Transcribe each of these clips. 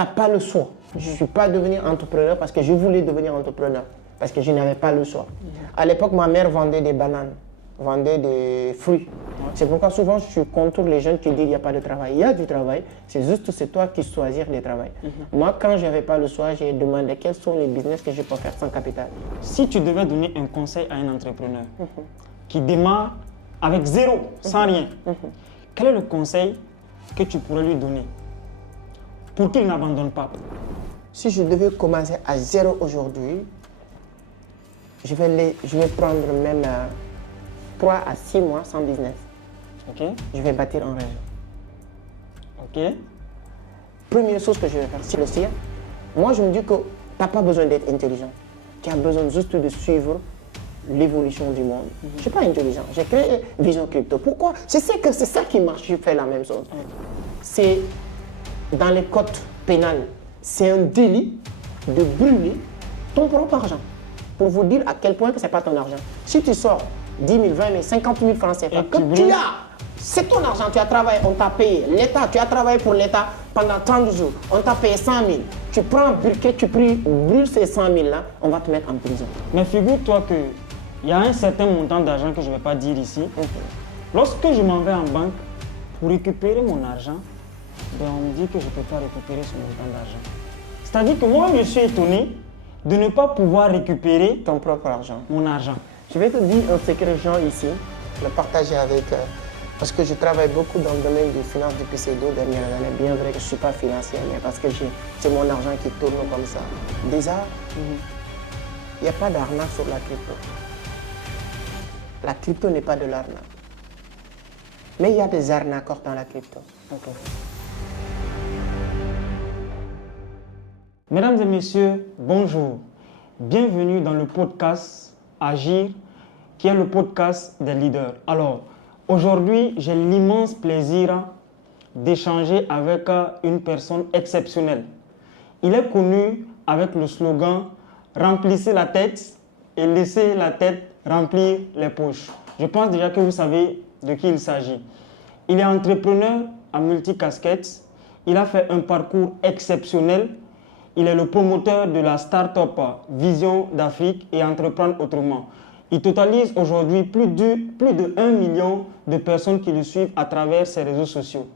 n'as pas le choix. Je ne suis pas devenu entrepreneur parce que je voulais devenir entrepreneur, parce que je n'avais pas le choix. À l'époque, ma mère vendait des bananes, vendait des fruits. C'est pourquoi souvent je suis contre les jeunes qui disent qu'il n'y a pas de travail. Il y a du travail, c'est toi qui choisis de travail. Moi, quand je n'avais pas le choix, j'ai demandé quels sont les business que je peux faire sans capital. Si tu devais donner un conseil à un entrepreneur qui démarre avec zéro, sans rien, quel est le conseil que tu pourrais lui donner pour qu'il n'abandonne pas? Si je devais commencer à zéro aujourd'hui, je vais prendre même 3 à 6 mois sans business. Ok. Je vais bâtir un réseau. Ok. Première chose que je vais faire, c'est le CIR. Moi, je me dis que tu n'as pas besoin d'être intelligent. Tu as besoin juste de suivre l'évolution du monde. Je ne suis pas intelligent. J'ai créé Vision Crypto. Pourquoi? Je sais que c'est ça qui marche. Je fais la même chose. C'est dans les codes pénales. C'est un délit de brûler ton propre argent. Pour vous dire à quel point que ce n'est pas ton argent. Si tu sors 10 000, 20 000, 50 000 francs CFA, que tu as, c'est ton argent, tu as travaillé, on t'a payé. L'État, tu as travaillé pour l'État pendant 30 jours, on t'a payé 100 000. Tu prends un briquet, tu brûles ces 100 000 là, on va te mettre en prison. Mais figure-toi qu'il y a un certain montant d'argent que je ne vais pas dire ici. Lorsque je m'en vais en banque pour récupérer mon argent, on me dit que je ne peux pas récupérer ce montant d'argent. C'est-à-dire que moi, je suis étonné de ne pas pouvoir récupérer ton propre argent. Mon argent. Je vais te dire un secret, Jean, ici, le partager avec... parce que je travaille beaucoup dans le domaine des finances du PCDO dernière année. Bien vrai que je ne suis pas financier, mais parce que c'est mon argent qui tourne comme ça. Déjà, il n'y a pas d'arnaque sur la crypto. La crypto n'est pas de l'arnaque. Mais il y a des arnaqueurs dans la crypto. Okay. Mesdames et messieurs, bonjour. Bienvenue dans le podcast Agir, qui est le podcast des leaders. Alors, aujourd'hui, j'ai l'immense plaisir d'échanger avec une personne exceptionnelle. Il est connu avec le slogan « Remplissez la tête et laissez la tête remplir les poches ». Je pense déjà que vous savez de qui il s'agit. Il est entrepreneur à multicasquettes. Il a fait un parcours exceptionnel. Il est le promoteur de la start-up Vision d'Afrique et Entreprendre Autrement. Il totalise aujourd'hui plus de 1 million de personnes qui le suivent à travers ses réseaux sociaux.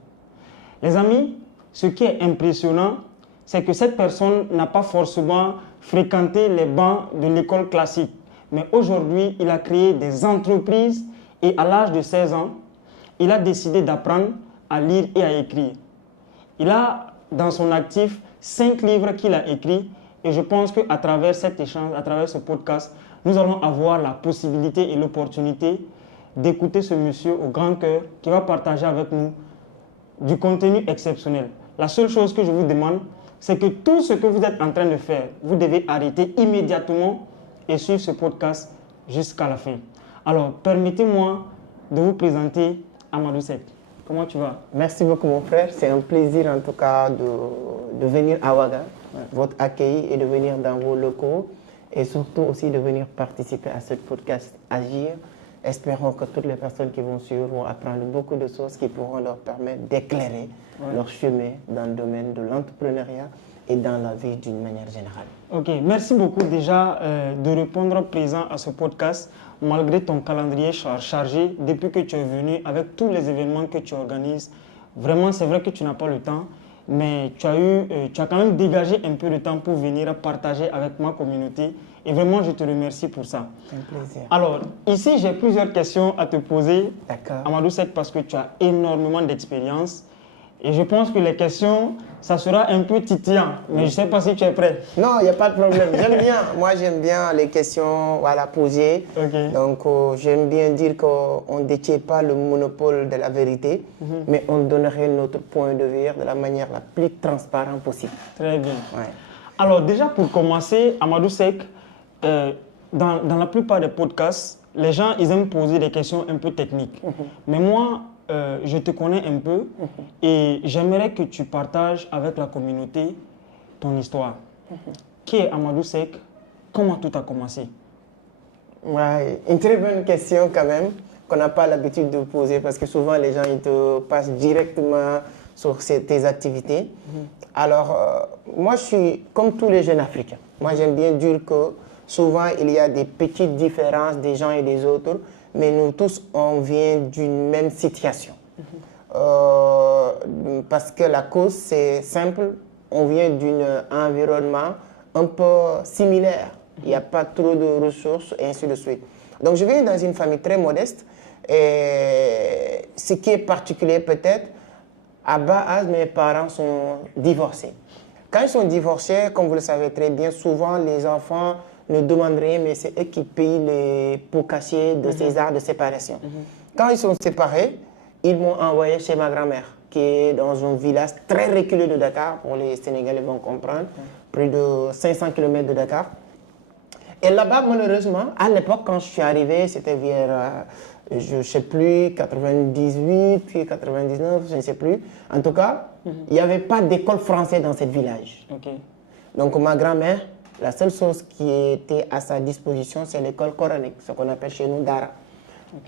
Les amis, ce qui est impressionnant, c'est que cette personne n'a pas forcément fréquenté les bancs de l'école classique. Mais aujourd'hui, il a créé des entreprises et à l'âge de 16 ans, il a décidé d'apprendre à lire et à écrire. Il a dans son actif 5 livres qu'il a écrits et je pense qu'à travers cet échange, à travers ce podcast, nous allons avoir la possibilité et l'opportunité d'écouter ce monsieur au grand cœur qui va partager avec nous du contenu exceptionnel. La seule chose que je vous demande, c'est que tout ce que vous êtes en train de faire, vous devez arrêter immédiatement et suivre ce podcast jusqu'à la fin. Alors, permettez-moi de vous présenter Amadou Seck. Comment tu vas? Merci beaucoup mon frère, c'est un plaisir en tout cas de venir à Ouaga, votre accueil et de venir dans vos locaux et surtout aussi de venir participer à ce podcast Agir. Espérons que toutes les personnes qui vont suivre vont apprendre beaucoup de choses qui pourront leur permettre d'éclairer leur chemin dans le domaine de l'entrepreneuriat et dans la vie d'une manière générale. Ok, merci beaucoup déjà de répondre présent à ce podcast malgré ton calendrier chargé depuis que tu es venu avec tous les événements que tu organises. Vraiment, c'est vrai que tu n'as pas le temps, mais tu as quand même dégagé un peu de temps pour venir partager avec ma communauté. Et vraiment, je te remercie pour ça. C'est un plaisir. Alors, ici, j'ai plusieurs questions à te poser, Amadou Seck, parce que tu as énormément d'expérience. Et je pense que les questions, ça sera un peu titillant, mais je ne sais pas si tu es prêt. Non, il n'y a pas de problème. J'aime bien. Moi, j'aime bien les questions posées. Okay. Donc, j'aime bien dire qu'on ne détient pas le monopole de la vérité, mais on donnerait notre point de vue de la manière la plus transparente possible. Très bien. Ouais. Alors, déjà, pour commencer, Amadou Seck, dans la plupart des podcasts, les gens, ils aiment poser des questions un peu techniques. Mais moi, je te connais un peu et j'aimerais que tu partages avec la communauté ton histoire. Qui est Amadou Seck? Comment tout a commencé? Ouais, une très bonne question quand même, qu'on n'a pas l'habitude de poser parce que souvent les gens ils te passent directement sur tes activités. Alors, moi, je suis comme tous les jeunes Africains. Moi, j'aime bien dire que souvent, il y a des petites différences des uns et des autres, mais nous tous, on vient d'une même situation. Parce que la cause, c'est simple, on vient d'un environnement un peu similaire. Il n'y a pas trop de ressources et ainsi de suite. Donc, je viens dans une famille très modeste. Et ce qui est particulier peut-être, à bas âge, mes parents sont divorcés. Quand ils sont divorcés, comme vous le savez très bien, souvent les enfants ne demandent rien, mais c'est eux qui payent les pots cachés de ces arts de séparation. Quand ils sont séparés, ils m'ont envoyé chez ma grand-mère, qui est dans un village très reculé de Dakar, pour les Sénégalais vont comprendre, plus de 500 km de Dakar. Et là-bas, malheureusement, à l'époque, quand je suis arrivé, c'était vers, je ne sais plus, 98, 99, je ne sais plus. En tout cas, il n'y avait pas d'école française dans ce village. Donc ma grand-mère, la seule chose qui était à sa disposition, c'est l'école coranique, ce qu'on appelle chez nous Dara.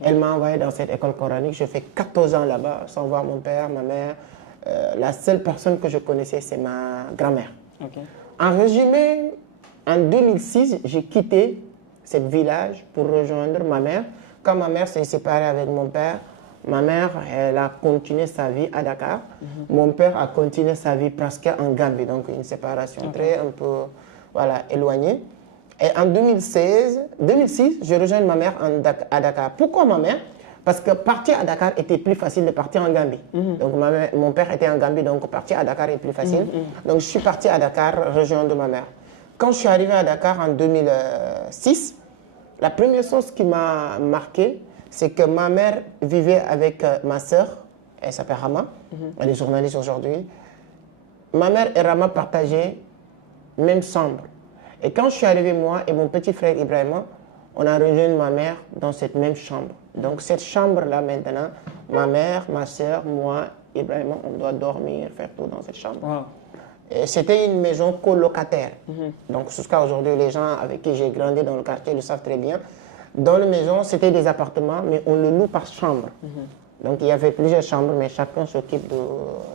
Elle m'a envoyé dans cette école coranique. Je fais 14 ans là-bas, sans voir mon père, ma mère. La seule personne que je connaissais, c'est ma grand-mère. En résumé, en 2006, j'ai quitté ce village pour rejoindre ma mère. Quand ma mère s'est séparée avec mon père, ma mère, elle a continué sa vie à Dakar. Mon père a continué sa vie presque en Gambie, donc une séparation très un peu éloignée. Et en 2006, je rejoins ma mère à Dakar. Pourquoi ma mère? Parce que partir à Dakar était plus facile de partir en Gambie. Donc mon père était en Gambie, donc partir à Dakar est plus facile. Donc je suis parti à Dakar rejoindre ma mère. Quand je suis arrivé à Dakar en 2006, la première chose qui m'a marqué, c'est que ma mère vivait avec ma sœur, elle s'appelle Rama, elle est journaliste aujourd'hui. Ma mère et Rama partageaient même chambre. Et quand je suis arrivé, moi et mon petit frère Ibrahima, on a rejoint ma mère dans cette même chambre. Donc cette chambre-là maintenant, ma mère, ma sœur, moi, Ibrahima, on doit dormir, faire tout dans cette chambre. C'était une maison colocataire. Donc jusqu'à aujourd'hui, les gens avec qui j'ai grandi dans le quartier le savent très bien. Dans la maison, c'était des appartements, mais on le loue par chambre. Donc il y avait plusieurs chambres, mais chacun s'occupe de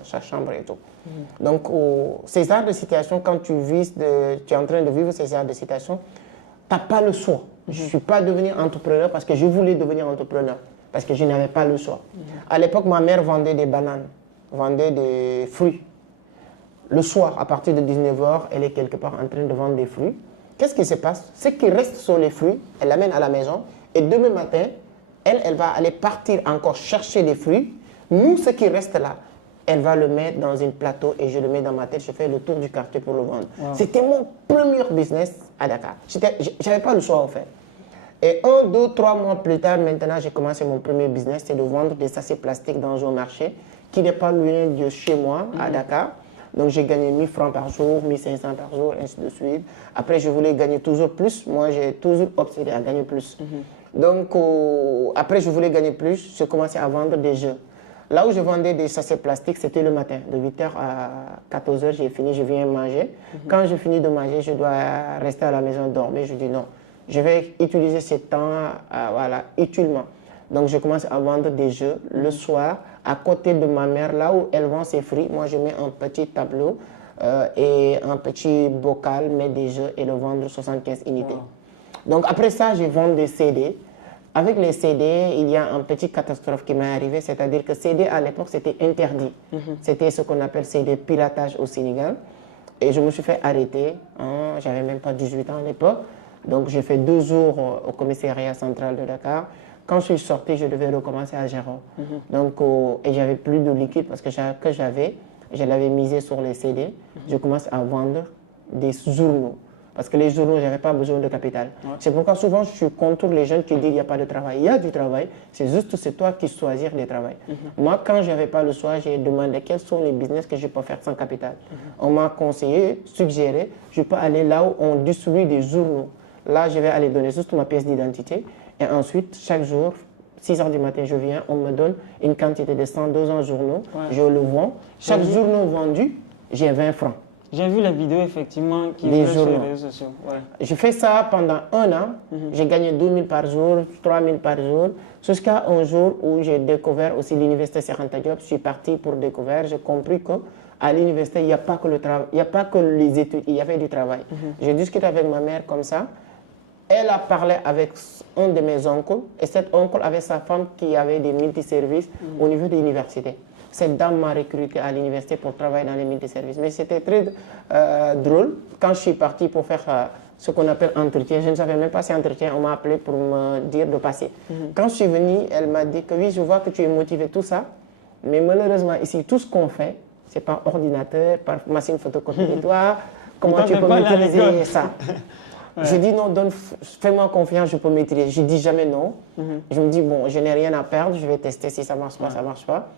sa chambre et tout. Donc ces arts de situation, quand tu es en train de vivre ces arts de situation, tu n'as pas le choix. Je ne suis pas devenu entrepreneur parce que je voulais devenir entrepreneur, parce que je n'avais pas le choix. À l'époque, ma mère vendait des bananes, vendait des fruits. Le soir, à partir de 19h, elle est quelque part en train de vendre des fruits. Qu'est-ce qui se passe? Ce qui reste sur les fruits, elle l'amène à la maison et demain matin, elle va aller partir encore chercher les fruits. Nous, ce qui reste là, elle va le mettre dans un plateau et je le mets dans ma tête. Je fais le tour du quartier pour le vendre. C'était mon premier business à Dakar. Je n'avais pas le choix en fait. Et 1, 2, 3 mois plus tard, maintenant, j'ai commencé mon premier business, c'est de vendre des sachets plastiques dans un marché qui n'est pas loin de chez moi, à Dakar. Donc, j'ai gagné 1000 francs par jour, 1500 par jour, ainsi de suite. Après, je voulais gagner toujours plus. Moi, j'ai toujours obsédé à gagner plus. Donc, après, je voulais gagner plus. J'ai commencé à vendre des jeux. Là où je vendais des sachets plastiques, c'était le matin. De 8h à 14h, j'ai fini, je viens manger. Quand je finis de manger, je dois rester à la maison dormir. Je dis non, je vais utiliser ce temps utilement. Donc, je commence à vendre des jeux le soir, à côté de ma mère, là où elle vend ses fruits. Moi, je mets un petit tableau et un petit bocal, mets des jeux et le vendre 75 unités. Donc, après ça, je vends des CD. Avec les CD, il y a une petite catastrophe qui m'est arrivée, c'est-à-dire que CD, à l'époque, c'était interdit. C'était ce qu'on appelle CD piratage au Sénégal. Et je me suis fait arrêter. J'avais même pas 18 ans à l'époque. Donc, j'ai fait 2 jours au commissariat central de Dakar. Quand je suis sorti, je devais recommencer à zéro. Donc, et j'avais plus de liquide parce que je l'avais misé sur les CD. Je commence à vendre des journaux. Parce que les journaux, je n'avais pas besoin de capital. C'est pourquoi souvent, je suis contre les gens qui disent qu'il n'y a pas de travail. Il y a du travail, c'est juste c'est toi qui choisis le travail. Moi, quand je n'avais pas le choix, j'ai demandé quels sont les business que je peux faire sans capital. On m'a conseillé, suggéré, je peux aller là où on distribue des journaux. Là, je vais aller donner juste ma pièce d'identité. Et ensuite, chaque jour, 6h du matin, je viens, on me donne une quantité de 100, 200 journaux. Je le vends. Chaque journaux vendu, j'ai 20 francs. J'ai vu les vidéos effectivement qui Les vont sur les journaux. réseaux sociaux. Ouais. J'ai fait ça pendant un an. J'ai gagné 2 000 par jour, 3 000 par jour, jusqu'à un jour où j'ai découvert aussi l'université Cheikh Anta Diop. Je suis parti pour découvrir. J'ai compris qu'à l'université, il n'y a pas que le travail, il n'y a pas que les études, il y avait du travail. J'ai discuté avec ma mère comme ça. Elle a parlé avec un de mes oncles et cet oncle avait sa femme qui avait des multiservices au niveau de l'université. Cette dame m'a recruté à l'université pour travailler dans les multiservices. Mais c'était très drôle. Quand je suis parti pour faire ce qu'on appelle entretien, je ne savais même pas si entretien, on m'a appelé pour me dire de passer. Quand je suis venu, elle m'a dit que oui, je vois que tu es motivé, tout ça. Mais malheureusement, ici, tout ce qu'on fait, c'est par ordinateur, par machine photocopie. Et toi, comment tu peux maîtriser ça? Ouais. Je dis non, fais-moi confiance, je peux maîtriser. Je dis jamais non. Je me dis, bon, je n'ai rien à perdre, je vais tester si ça marche pas, ça marche pas.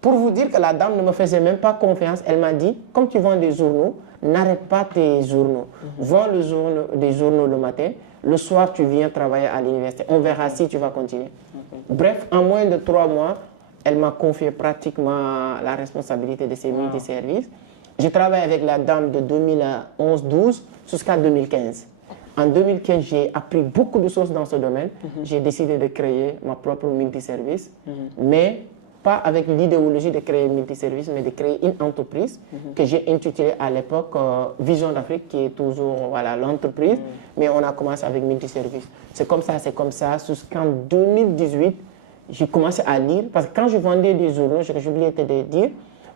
Pour vous dire que la dame ne me faisait même pas confiance, elle m'a dit, comme tu vends des journaux, n'arrête pas tes journaux. Vends des journaux le matin, le soir tu viens travailler à l'université. On verra si tu vas continuer. Bref, en moins de 3 mois, elle m'a confié pratiquement la responsabilité de ces multiservices. J'ai travaillé avec la dame de 2011-12 jusqu'à 2015. En 2015, j'ai appris beaucoup de choses dans ce domaine. J'ai décidé de créer ma propre multiservice, mais pas avec l'idéologie de créer multiservice, mais de créer une entreprise que j'ai intitulée à l'époque Vision d'Afrique, qui est toujours l'entreprise, mais on a commencé avec multiservice. C'est comme ça, jusqu'en 2018, j'ai commencé à lire, parce que quand je vendais des journaux, j'ai oublié de le dire,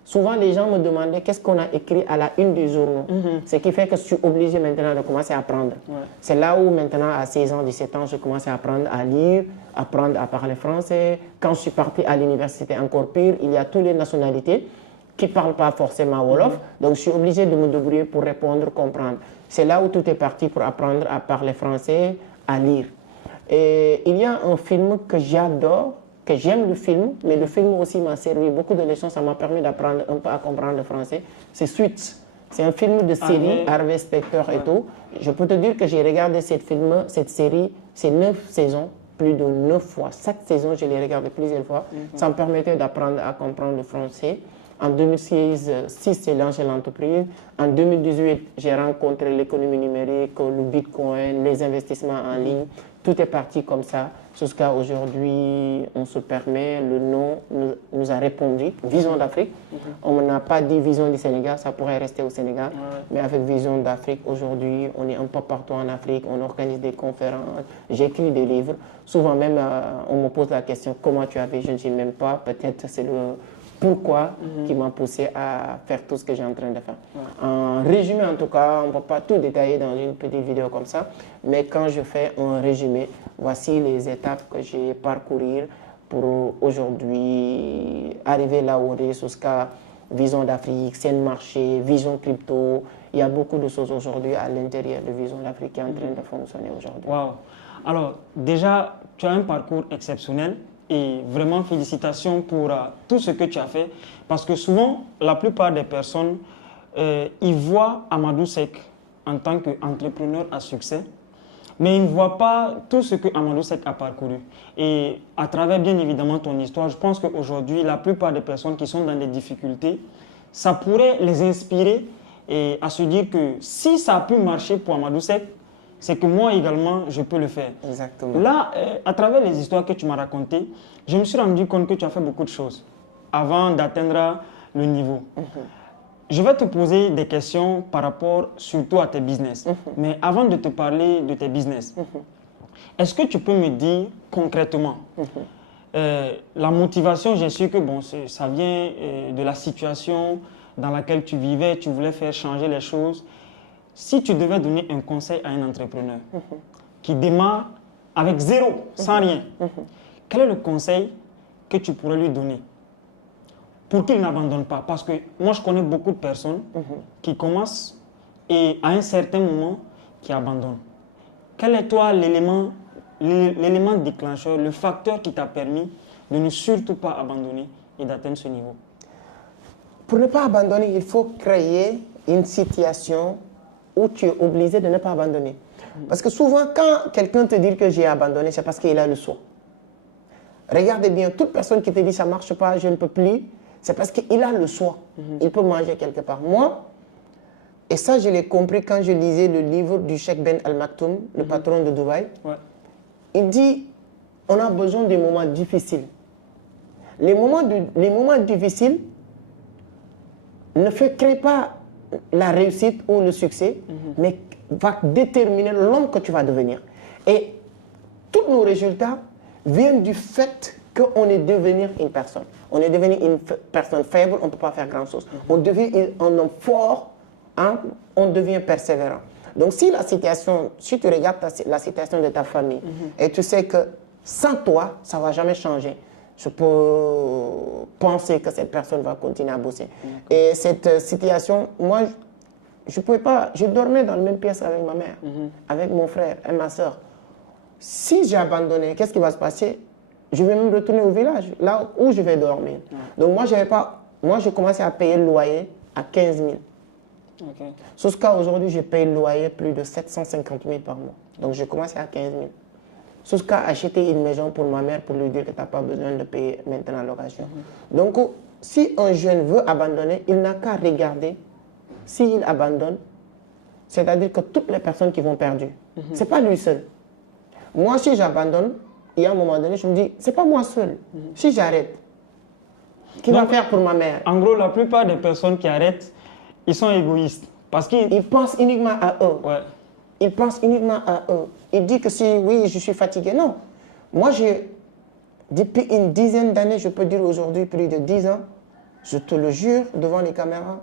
souvent les gens me demandaient qu'est-ce qu'on a écrit à la une des journaux. Ce qui fait que je suis obligé maintenant de commencer à apprendre. C'est là où maintenant, à 16 ans, 17 ans, je commence à apprendre à lire, apprendre à parler français. Quand je suis parti à l'université encore pire, il y a toutes les nationalités qui ne parlent pas forcément Wolof. Donc je suis obligé de me débrouiller pour répondre, comprendre. C'est là où tout est parti pour apprendre à parler français, à lire. Et il y a un film que j'adore, que j'aime le film, mais le film aussi m'a servi beaucoup de leçons, ça m'a permis d'apprendre un peu à comprendre le français. C'est Suits. C'est un film de série, Harvey Specter et tout. Je peux te dire que j'ai regardé cette série, c'est 9 saisons, plus de 9 fois. Chaque saison, je l'ai regardé plusieurs fois. Ça me permettait d'apprendre à comprendre le français. En 2006, j'ai lancé l'entreprise. En 2018, j'ai rencontré l'économie numérique, le Bitcoin, les investissements en ligne. Tout est parti comme ça. Jusqu'à aujourd'hui, on se permet, le nom nous a répondu, Vision d'Afrique. On n'a pas dit Vision du Sénégal, ça pourrait rester au Sénégal. Mais avec Vision d'Afrique, aujourd'hui, on est un peu partout en Afrique, on organise des conférences, j'écris des livres. Souvent même, on me pose la question, comment tu as fait? Je ne sais même pas, peut-être c'est le pourquoi qui m'a poussé à faire tout ce que j'ai en train de faire. En résumé, en tout cas, on ne peut pas tout détailler dans une petite vidéo comme ça, mais quand je fais un résumé, voici les étapes que j'ai parcourues pour aujourd'hui arriver là où on est jusqu'à Vision d'Afrique, scène marché, Vision crypto. Il y a beaucoup de choses aujourd'hui à l'intérieur de Vision d'Afrique qui est en train de fonctionner aujourd'hui. Wow. Alors, déjà, tu as un parcours exceptionnel. Et vraiment, félicitations pour tout ce que tu as fait. Parce que souvent, la plupart des personnes, ils voient Amadou Seck en tant qu'entrepreneur à succès, mais ils ne voient pas tout ce que Amadou Seck a parcouru. Et à travers, bien évidemment, ton histoire, je pense qu'aujourd'hui, la plupart des personnes qui sont dans des difficultés, ça pourrait les inspirer et à se dire que si ça a pu marcher pour Amadou Seck, c'est que moi également, je peux le faire. Exactement. Là, à travers les histoires que tu m'as racontées, je me suis rendu compte que tu as fait beaucoup de choses avant d'atteindre le niveau. Je vais te poser des questions par rapport surtout à tes business. Mais avant de te parler de tes business, est-ce que tu peux me dire concrètement la motivation? J'ai su que bon, ça vient de la situation dans laquelle tu vivais, tu voulais faire changer les choses. Si tu devais donner un conseil à un entrepreneur qui démarre avec zéro, sans rien, quel est le conseil que tu pourrais lui donner pour qu'il n'abandonne pas? Parce que moi, je connais beaucoup de personnes qui commencent et à un certain moment, qui abandonnent. Quel est toi l'élément déclencheur, le facteur qui t'a permis de ne surtout pas abandonner et d'atteindre ce niveau? Pour ne pas abandonner, il faut créer une situation où tu es obligé de ne pas abandonner. Parce que souvent, quand quelqu'un te dit que j'ai abandonné, c'est parce qu'il a le choix. Regardez bien, toute personne qui te dit ça ne marche pas, je ne peux plus, c'est parce qu'il a le choix. Il peut manger quelque part. Moi, Et ça, je l'ai compris quand je lisais le livre du Cheikh Ben Al Maktoum, le patron de Dubaï. Ouais. Il dit, on a besoin des moments difficiles. Les moments difficiles ne créent pas la réussite ou le succès, mais va déterminer l'homme que tu vas devenir. Et tous nos résultats viennent du fait qu'on est devenu une personne. On est devenu une personne faible, on ne peut pas faire grand-chose. On devient un homme fort, hein, on devient persévérant. Donc si tu regardes la situation de ta famille et tu sais que sans toi, ça ne va jamais changer, je peux penser que cette personne va continuer à bosser. Et cette situation, moi, je pouvais pas, je dormais dans la même pièce avec ma mère, avec mon frère et ma soeur. Si j'ai abandonné, qu'est-ce qui va se passer? Je vais même retourner au village, là où je vais dormir. Donc moi, j'ai commencé à payer le loyer à 15 000. Ok. Jusqu'à aujourd'hui, je paye le loyer plus de 750 000 par mois. Donc j'ai commencé à 15 000. Jusqu'à acheter une maison pour ma mère pour lui dire que tu n'as pas besoin de payer maintenant la location. Donc si un jeune veut abandonner, il n'a qu'à regarder s'il abandonne, c'est-à-dire que toutes les personnes qui vont perdre, ce n'est pas lui seul. Moi, si j'abandonne, il y a un moment donné, je me dis, ce n'est pas moi seul. Si j'arrête, qui va faire pour ma mère? En gros, la plupart des personnes qui arrêtent, ils sont égoïstes. Parce qu'ils Ils pensent uniquement à eux. Ouais. Ils pensent uniquement à eux. Ils disent que si, oui, je suis fatigué. Non. Moi, depuis une dizaine d'années, je peux dire aujourd'hui plus de 10 ans, je te le jure devant les caméras,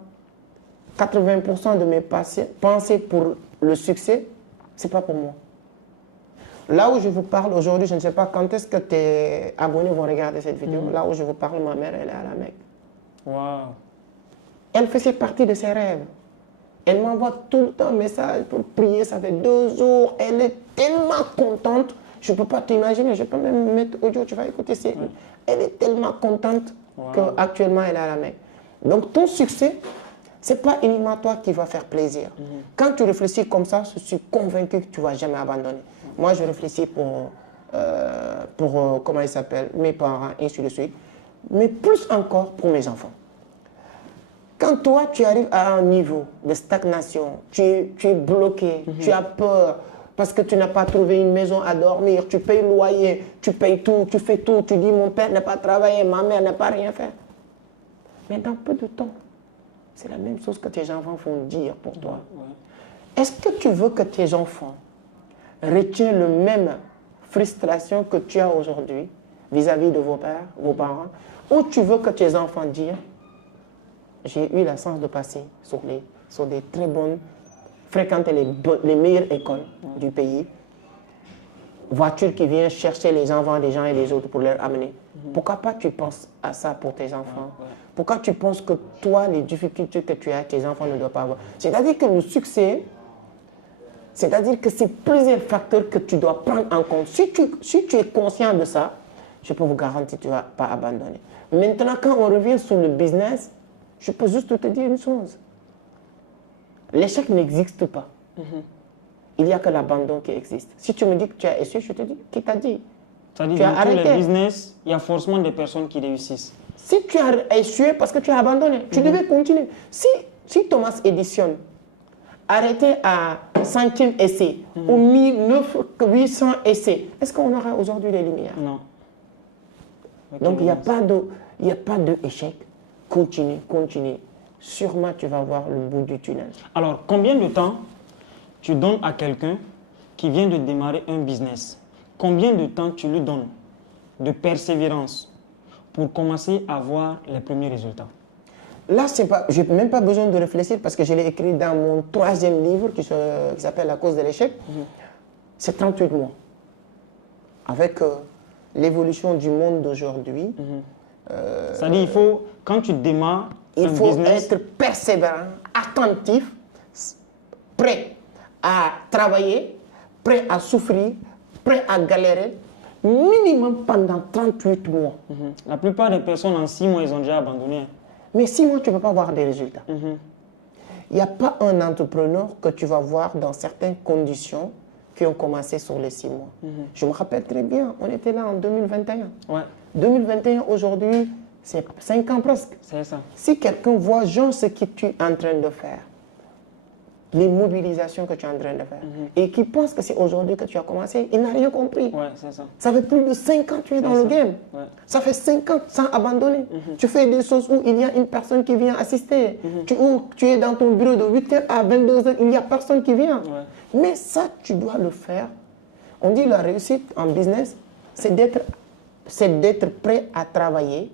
80% de mes pensées pour le succès, ce n'est pas pour moi. Là où je vous parle aujourd'hui, je ne sais pas quand est-ce que tes abonnés vont regarder cette vidéo. Là où je vous parle, ma mère, elle est à la Mecque. Waouh. Elle faisait partie de ses rêves. Elle m'envoie tout le temps un message pour prier, ça fait 2 jours. Elle est tellement contente, je ne peux pas t'imaginer, je peux même mettre audio, tu vas écouter. Elle est tellement contente qu'actuellement elle est à la Mecque. Donc ton succès, ce n'est pas uniquement toi qui va faire plaisir. Quand tu réfléchis comme ça, je suis convaincu que tu ne vas jamais abandonner. Moi, je réfléchis pour comment il s'appelle, mes parents, et ainsi de suite. Mais plus encore pour mes enfants. Quand toi, tu arrives à un niveau de stagnation, tu es bloqué, tu as peur parce que tu n'as pas trouvé une maison à dormir, tu payes le loyer, tu payes tout, tu fais tout, tu dis mon père n'a pas travaillé, ma mère n'a pas rien fait. Mais dans peu de temps, c'est la même chose que tes enfants vont dire pour toi. Est-ce que tu veux que tes enfants retiennent la même frustration que tu as aujourd'hui vis-à-vis de vos pères, vos parents, ou tu veux que tes enfants disent j'ai eu la chance de passer sur des très bonnes, fréquenter les meilleures écoles du pays, voiture qui vient chercher les enfants des gens et des autres pour leur amener. Pourquoi pas tu penses à ça pour tes enfants? Pourquoi tu penses que toi, les difficultés que tu as, tes enfants ne doivent pas avoir? C'est-à-dire que le succès, c'est-à-dire que c'est plusieurs facteurs que tu dois prendre en compte. Si tu es conscient de ça, je peux vous garantir que tu ne vas pas abandonner. Maintenant, quand on revient sur le business, je peux juste te dire une chose. L'échec n'existe pas. Il n'y a que l'abandon qui existe. Si tu me dis que tu as échoué, je te dis, qui t'a dit? Ça dit, dans tous les business, il y a forcément des personnes qui réussissent. Si tu as échoué parce que tu as abandonné, tu devais continuer. Si Thomas Edison arrêtait à 5e essai ou 1800 essais, est-ce qu'on aurait aujourd'hui les lumières? Non. Donc il n'y a pas d'échec. Continue. Sûrement, tu vas voir le bout du tunnel. Alors, combien de temps tu donnes à quelqu'un qui vient de démarrer un business? Combien de temps tu lui donnes de persévérance pour commencer à voir les premiers résultats? Là, je n'ai même pas besoin de réfléchir parce que je l'ai écrit dans mon 3e livre qui s'appelle La cause de l'échec. C'est 38 mois. Avec l'évolution du monde d'aujourd'hui, c'est-à-dire, quand tu démarres il un faut business, être persévérant, attentif, prêt à travailler, prêt à souffrir, prêt à galérer, minimum pendant 38 mois. la plupart des personnes en 6 mois, ils ont déjà abandonné. Mais 6 mois, tu ne peux pas voir des résultats. Il n'y a pas un entrepreneur que tu vas voir dans certaines conditions qui ont commencé sur les 6 mois. Je me rappelle très bien, on était là en 2021. Ouais. 2021, aujourd'hui, c'est 5 ans presque. C'est ça. Si quelqu'un voit, Jean, ce que tu es en train de faire, les mobilisations que tu es en train de faire et qui pense que c'est aujourd'hui que tu as commencé, il n'a rien compris. Ouais, c'est ça. Ça fait plus de 5 ans que tu es dans le game. Ouais. Ça fait 5 ans sans abandonner. Tu fais des choses où il y a une personne qui vient assister. Tu es dans ton bureau de 8h à 22h, il n'y a personne qui vient. Ouais. Mais ça, tu dois le faire. On dit la réussite en business, c'est d'être prêt à travailler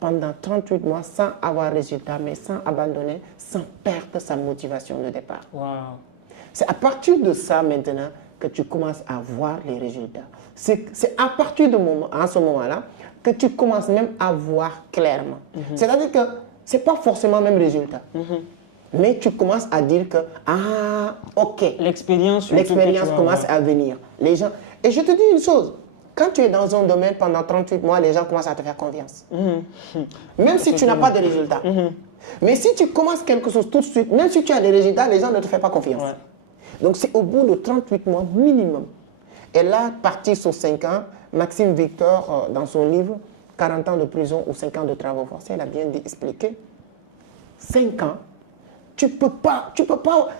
pendant 38 mois sans avoir résultat, mais sans abandonner, sans perdre sa motivation de départ. Wow. C'est à partir de ça maintenant que tu commences à voir les résultats. C'est à partir de ce moment-là que tu commences même à voir clairement. C'est-à-dire que ce n'est pas forcément le même résultat. Mais tu commences à dire que, ah, ok, L'expérience commence à venir. Les gens... Et je te dis une chose, quand tu es dans un domaine pendant 38 mois, les gens commencent à te faire confiance. Même si tu n'as pas de résultats. Mais si tu commences quelque chose tout de suite, même si tu as des résultats, les gens ne te font pas confiance. Ouais. Donc c'est au bout de 38 mois minimum. Et là, partir sur 5 ans, Maxime Victor, dans son livre 40 ans de prison ou 5 ans de travaux forcés, il a bien expliqué. 5 ans, tu peux pas.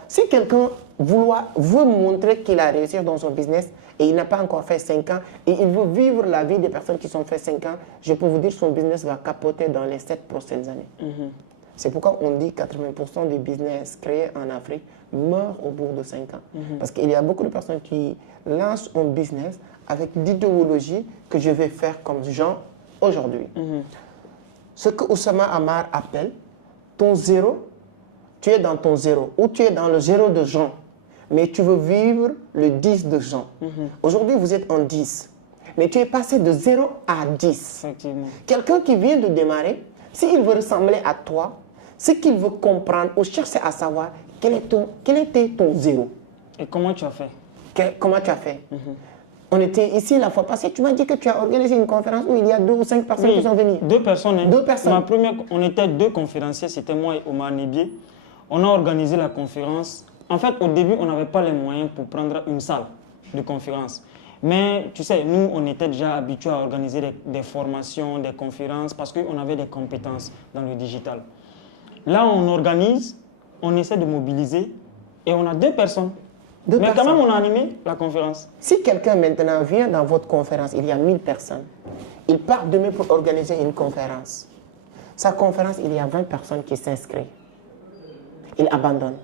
Si quelqu'un veut montrer qu'il a réussi dans son business et il n'a pas encore fait 5 ans et il veut vivre la vie des personnes qui sont fait 5 ans, je peux vous dire que son business va capoter dans les 7 prochaines années. C'est pourquoi on dit que 80% des business créés en Afrique meurent au bout de 5 ans. Parce qu'il y a beaucoup de personnes qui lancent un business avec l'idéologie que je vais faire comme Jean aujourd'hui. Ce que Oussama Amar appelle ton zéro, tu es dans ton zéro, ou tu es dans le zéro de Jean, mais tu veux vivre le 10 de Jean. Aujourd'hui, vous êtes en 10, mais tu es passé de 0 à 10. Effectivement. Quelqu'un qui vient de démarrer, s'il veut ressembler à toi, ce qu'il veut comprendre ou chercher à savoir, quel était ton zéro. Et comment tu as fait? Comment tu as fait? On était ici la fois passée, tu m'as dit que tu as organisé une conférence où il y a 2 ou 5 personnes qui sont venues. 2 personnes. Hein. 2 personnes. Ma première, on était 2 conférenciers, c'était moi et Omar Nebié. On a organisé la conférence. En fait, au début, on n'avait pas les moyens pour prendre une salle de conférence. Mais tu sais, nous, on était déjà habitués à organiser des formations, des conférences, parce qu'on avait des compétences dans le digital. Là, on organise, on essaie de mobiliser, et on a 2 personnes. Mais quand même, on a animé la conférence. Si quelqu'un maintenant vient dans votre conférence, il y a 1000 personnes, il part demain pour organiser une conférence. Sa conférence, il y a 20 personnes qui s'inscrivent. Il abandonne.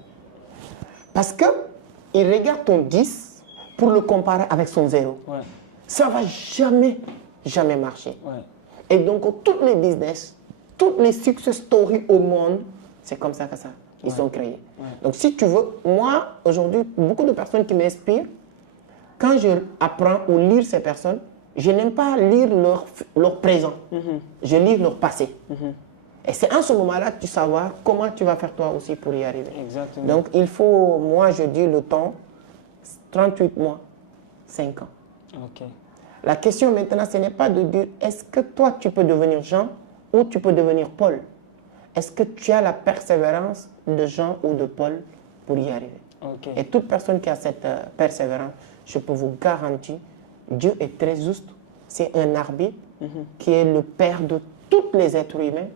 Parce qu'il regarde ton 10 pour le comparer avec son 0. Ouais. Ça ne va jamais marcher. Ouais. Et donc, tous les business, toutes les success stories au monde, c'est comme ça que ça. Ils sont créés. Ouais. Donc, si tu veux, moi, aujourd'hui, beaucoup de personnes qui m'inspirent, quand je apprends ou lire ces personnes, je n'aime pas lire leur présent. Je lis leur passé. Et c'est en ce moment-là que tu savoir comment tu vas faire toi aussi pour y arriver. Exactement. Donc, il faut, moi, je dis le temps, 38 mois, 5 ans. Ok. La question maintenant, ce n'est pas de dire, est-ce que toi, tu peux devenir Jean ou tu peux devenir Paul? Est-ce que tu as la persévérance de Jean ou de Paul pour y arriver? Okay. Et toute personne qui a cette persévérance, je peux vous garantir, Dieu est très juste. C'est un arbitre qui est le père de tous les êtres humains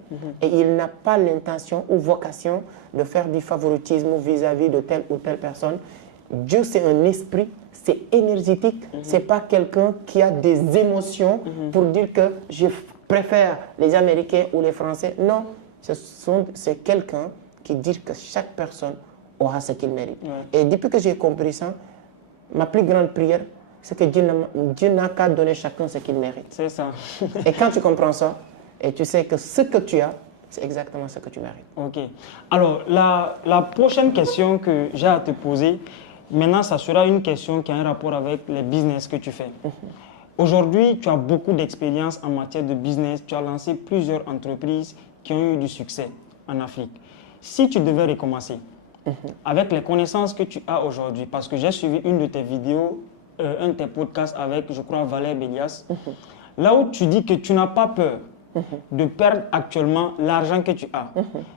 et il n'a pas l'intention ou vocation de faire du favoritisme vis-à-vis de telle ou telle personne. Dieu, c'est un esprit, c'est énergétique, c'est pas quelqu'un qui a des émotions pour dire que je préfère les Américains ou les Français. Non, c'est quelqu'un qui dit que chaque personne aura ce qu'il mérite. Ouais. Et depuis que j'ai compris ça, ma plus grande prière, c'est que Dieu n'a qu'à donner chacun ce qu'il mérite. C'est ça. Et quand tu comprends ça, et tu sais que ce que tu as, c'est exactement ce que tu mérites. Ok. Alors, la prochaine question que j'ai à te poser, maintenant, ça sera une question qui a un rapport avec les business que tu fais. Aujourd'hui, tu as beaucoup d'expérience en matière de business. Tu as lancé plusieurs entreprises qui ont eu du succès en Afrique. Si tu devais recommencer, avec les connaissances que tu as aujourd'hui, parce que j'ai suivi une de tes vidéos, un de tes podcasts avec, je crois, Valère Bélias, là où tu dis que tu n'as pas peur de perdre actuellement l'argent que tu as,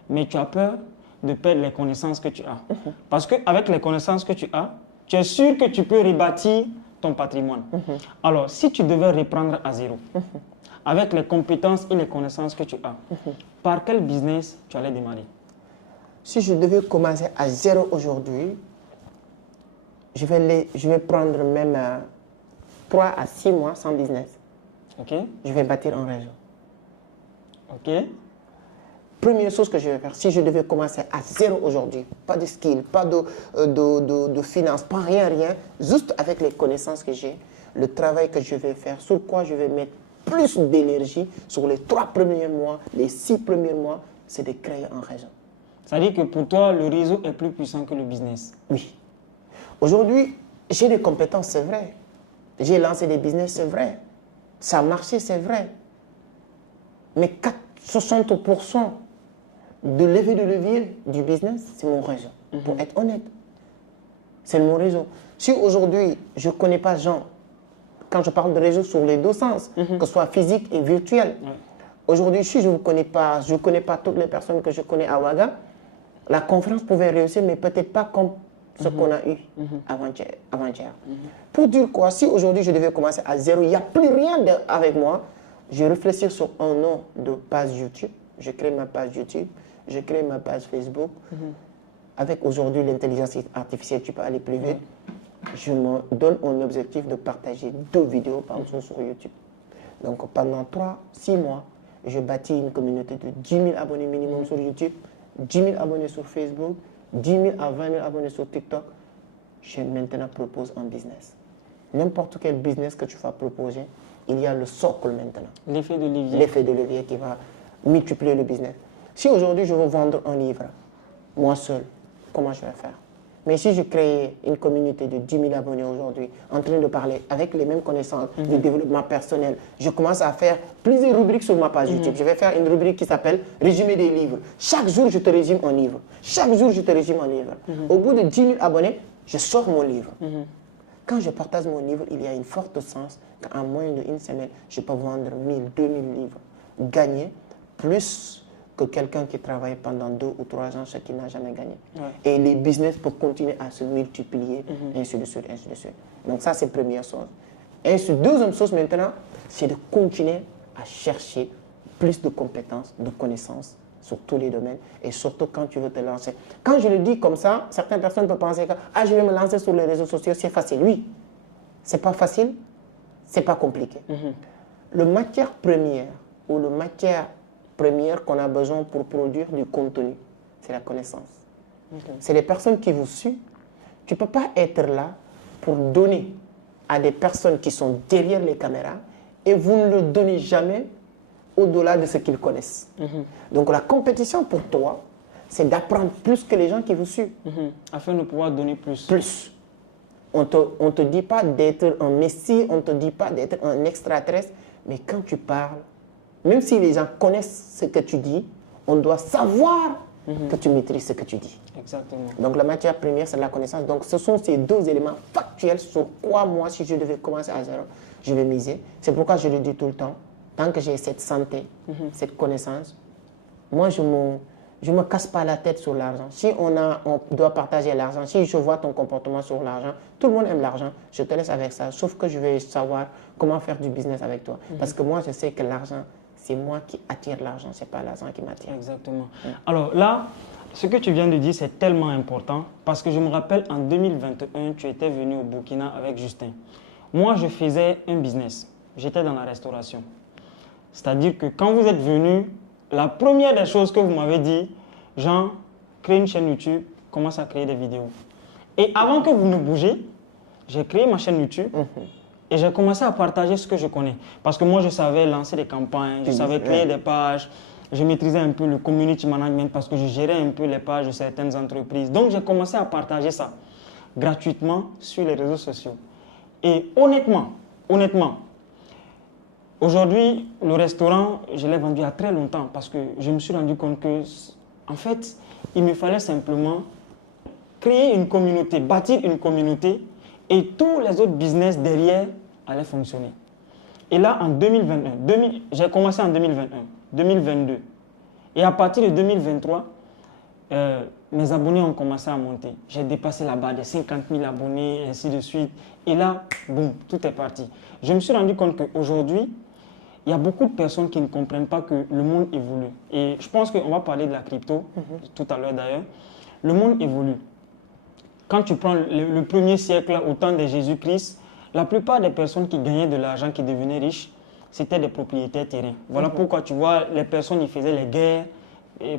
mais tu as peur de perdre les connaissances que tu as. Parce qu'avec les connaissances que tu as, tu es sûr que tu peux rebâtir ton patrimoine. Alors, si tu devais reprendre à zéro, avec les compétences et les connaissances que tu as, par quel business tu allais démarrer? Si je devais commencer à zéro aujourd'hui, je vais prendre même 3 à 6 mois sans business. Ok. Je vais bâtir un réseau. Ok. Première chose que je vais faire, si je devais commencer à zéro aujourd'hui, pas de skill, pas de finances, pas rien, juste avec les connaissances que j'ai, le travail que je vais faire, sur quoi je vais mettre plus d'énergie sur les 3 premiers mois, les 6 premiers mois, c'est de créer un réseau. Ça veut dire que pour toi, le réseau est plus puissant que le business. Oui. Aujourd'hui, j'ai des compétences, c'est vrai. J'ai lancé des business, c'est vrai. Ça a marché, c'est vrai. Mais 60% de l'effet de levier du business, c'est mon réseau. Pour être honnête, c'est mon réseau. Si aujourd'hui, je ne connais pas Jean, quand je parle de réseau sur les deux sens, que ce soit physique et virtuel, aujourd'hui, si je ne connais pas toutes les personnes que je connais à Ouaga, la conférence pouvait réussir, mais peut-être pas comme ce qu'on a eu avant-hier. Pour dire quoi, si aujourd'hui je devais commencer à zéro, il n'y a plus rien avec moi, je réfléchis sur un nom de page YouTube, je crée ma page YouTube, je crée ma page Facebook. Avec aujourd'hui l'intelligence artificielle, tu peux aller plus vite. Je me donne un objectif de partager 2 vidéos par jour sur YouTube. Donc pendant 3-6 mois, je bâtis une communauté de 10 000 abonnés minimum sur YouTube, 10 000 abonnés sur Facebook, 10 000 à 20 000 abonnés sur TikTok. Je maintenant propose un business. N'importe quel business que tu vas proposer, il y a le socle maintenant. L'effet de levier. L'effet de levier qui va multiplier le business. Si aujourd'hui je veux vendre un livre, moi seul, comment je vais faire? Mais si je crée une communauté de 10 000 abonnés aujourd'hui, en train de parler avec les mêmes connaissances du développement personnel, je commence à faire plusieurs rubriques sur ma page YouTube. Je vais faire une rubrique qui s'appelle « Résumé des livres ». Chaque jour, je te résume un livre. Chaque jour, je te résume un livre. Au bout de 10 000 abonnés, je sors mon livre. Quand je partage mon livre, il y a une forte chance qu'en moins d'une semaine, je peux vendre 1000, 2000 livres. Gagner plus que quelqu'un qui travaille pendant 2 ou 3 ans, ce qui n'a jamais gagné. Et les business peuvent continuer à se multiplier, ainsi de suite, ainsi de suite. Donc ça, c'est la première chose. Et deuxième chose maintenant, c'est de continuer à chercher plus de compétences, de connaissances sur tous les domaines et surtout quand tu veux te lancer. Quand je le dis comme ça, certaines personnes peuvent penser que je vais me lancer sur les réseaux sociaux, c'est facile. Oui, c'est pas facile, c'est pas compliqué. Le matière première ou le matière première qu'on a besoin pour produire du contenu, c'est la connaissance. C'est les personnes qui vous suivent. Tu ne peux pas être là pour donner à des personnes qui sont derrière les caméras et vous ne le donnez jamais au-delà de ce qu'ils connaissent. Donc la compétition pour toi, c'est d'apprendre plus que les gens qui vous suivent. Afin de pouvoir donner plus. Plus. On ne te dit pas d'être un messie, on ne te dit pas d'être un extraterrestre, mais quand tu parles, même si les gens connaissent ce que tu dis, on doit savoir que tu maîtrises ce que tu dis. Exactement. Donc la matière première, c'est la connaissance. Donc ce sont ces 2 éléments factuels sur quoi moi, si je devais commencer à zéro, je vais miser. C'est pourquoi je le dis tout le temps, tant que j'ai cette santé, cette connaissance, moi je me casse pas la tête sur l'argent. Si on doit partager l'argent, si je vois ton comportement sur l'argent, tout le monde aime l'argent, je te laisse avec ça, sauf que je vais savoir comment faire du business avec toi. Parce que moi, je sais que l'argent, c'est moi qui attire l'argent, ce n'est pas l'argent qui m'attire. Exactement. Alors là, ce que tu viens de dire, c'est tellement important parce que je me rappelle en 2021, tu étais venu au Burkina avec Justin. Moi, je faisais un business. J'étais dans la restauration. C'est-à-dire que quand vous êtes venu, la première des choses que vous m'avez dit, Jean, crée une chaîne YouTube, commence à créer des vidéos. Et avant que vous ne bougez, j'ai créé ma chaîne YouTube. Et j'ai commencé à partager ce que je connais. Parce que moi, je savais lancer des campagnes, je savais créer des pages, je maîtrisais un peu le community management parce que je gérais un peu les pages de certaines entreprises. Donc, j'ai commencé à partager ça gratuitement sur les réseaux sociaux. Et honnêtement, aujourd'hui, le restaurant, je l'ai vendu à très longtemps parce que je me suis rendu compte que, en fait, il me fallait simplement créer une communauté, bâtir une communauté et tous les autres business derrière allaient fonctionner. Et là, en 2021, j'ai commencé en 2021, 2022. Et à partir de 2023, mes abonnés ont commencé à monter. J'ai dépassé la barre des 50 000 abonnés, et ainsi de suite. Et là, boum, tout est parti. Je me suis rendu compte qu'aujourd'hui, il y a beaucoup de personnes qui ne comprennent pas que le monde évolue. Et je pense qu'on va parler de la crypto tout à l'heure d'ailleurs. Le monde évolue. Quand tu prends le premier siècle, au temps de Jésus-Christ, la plupart des personnes qui gagnaient de l'argent, qui devenaient riches, c'était des propriétaires terriens. Voilà pourquoi tu vois, les personnes ils faisaient les guerres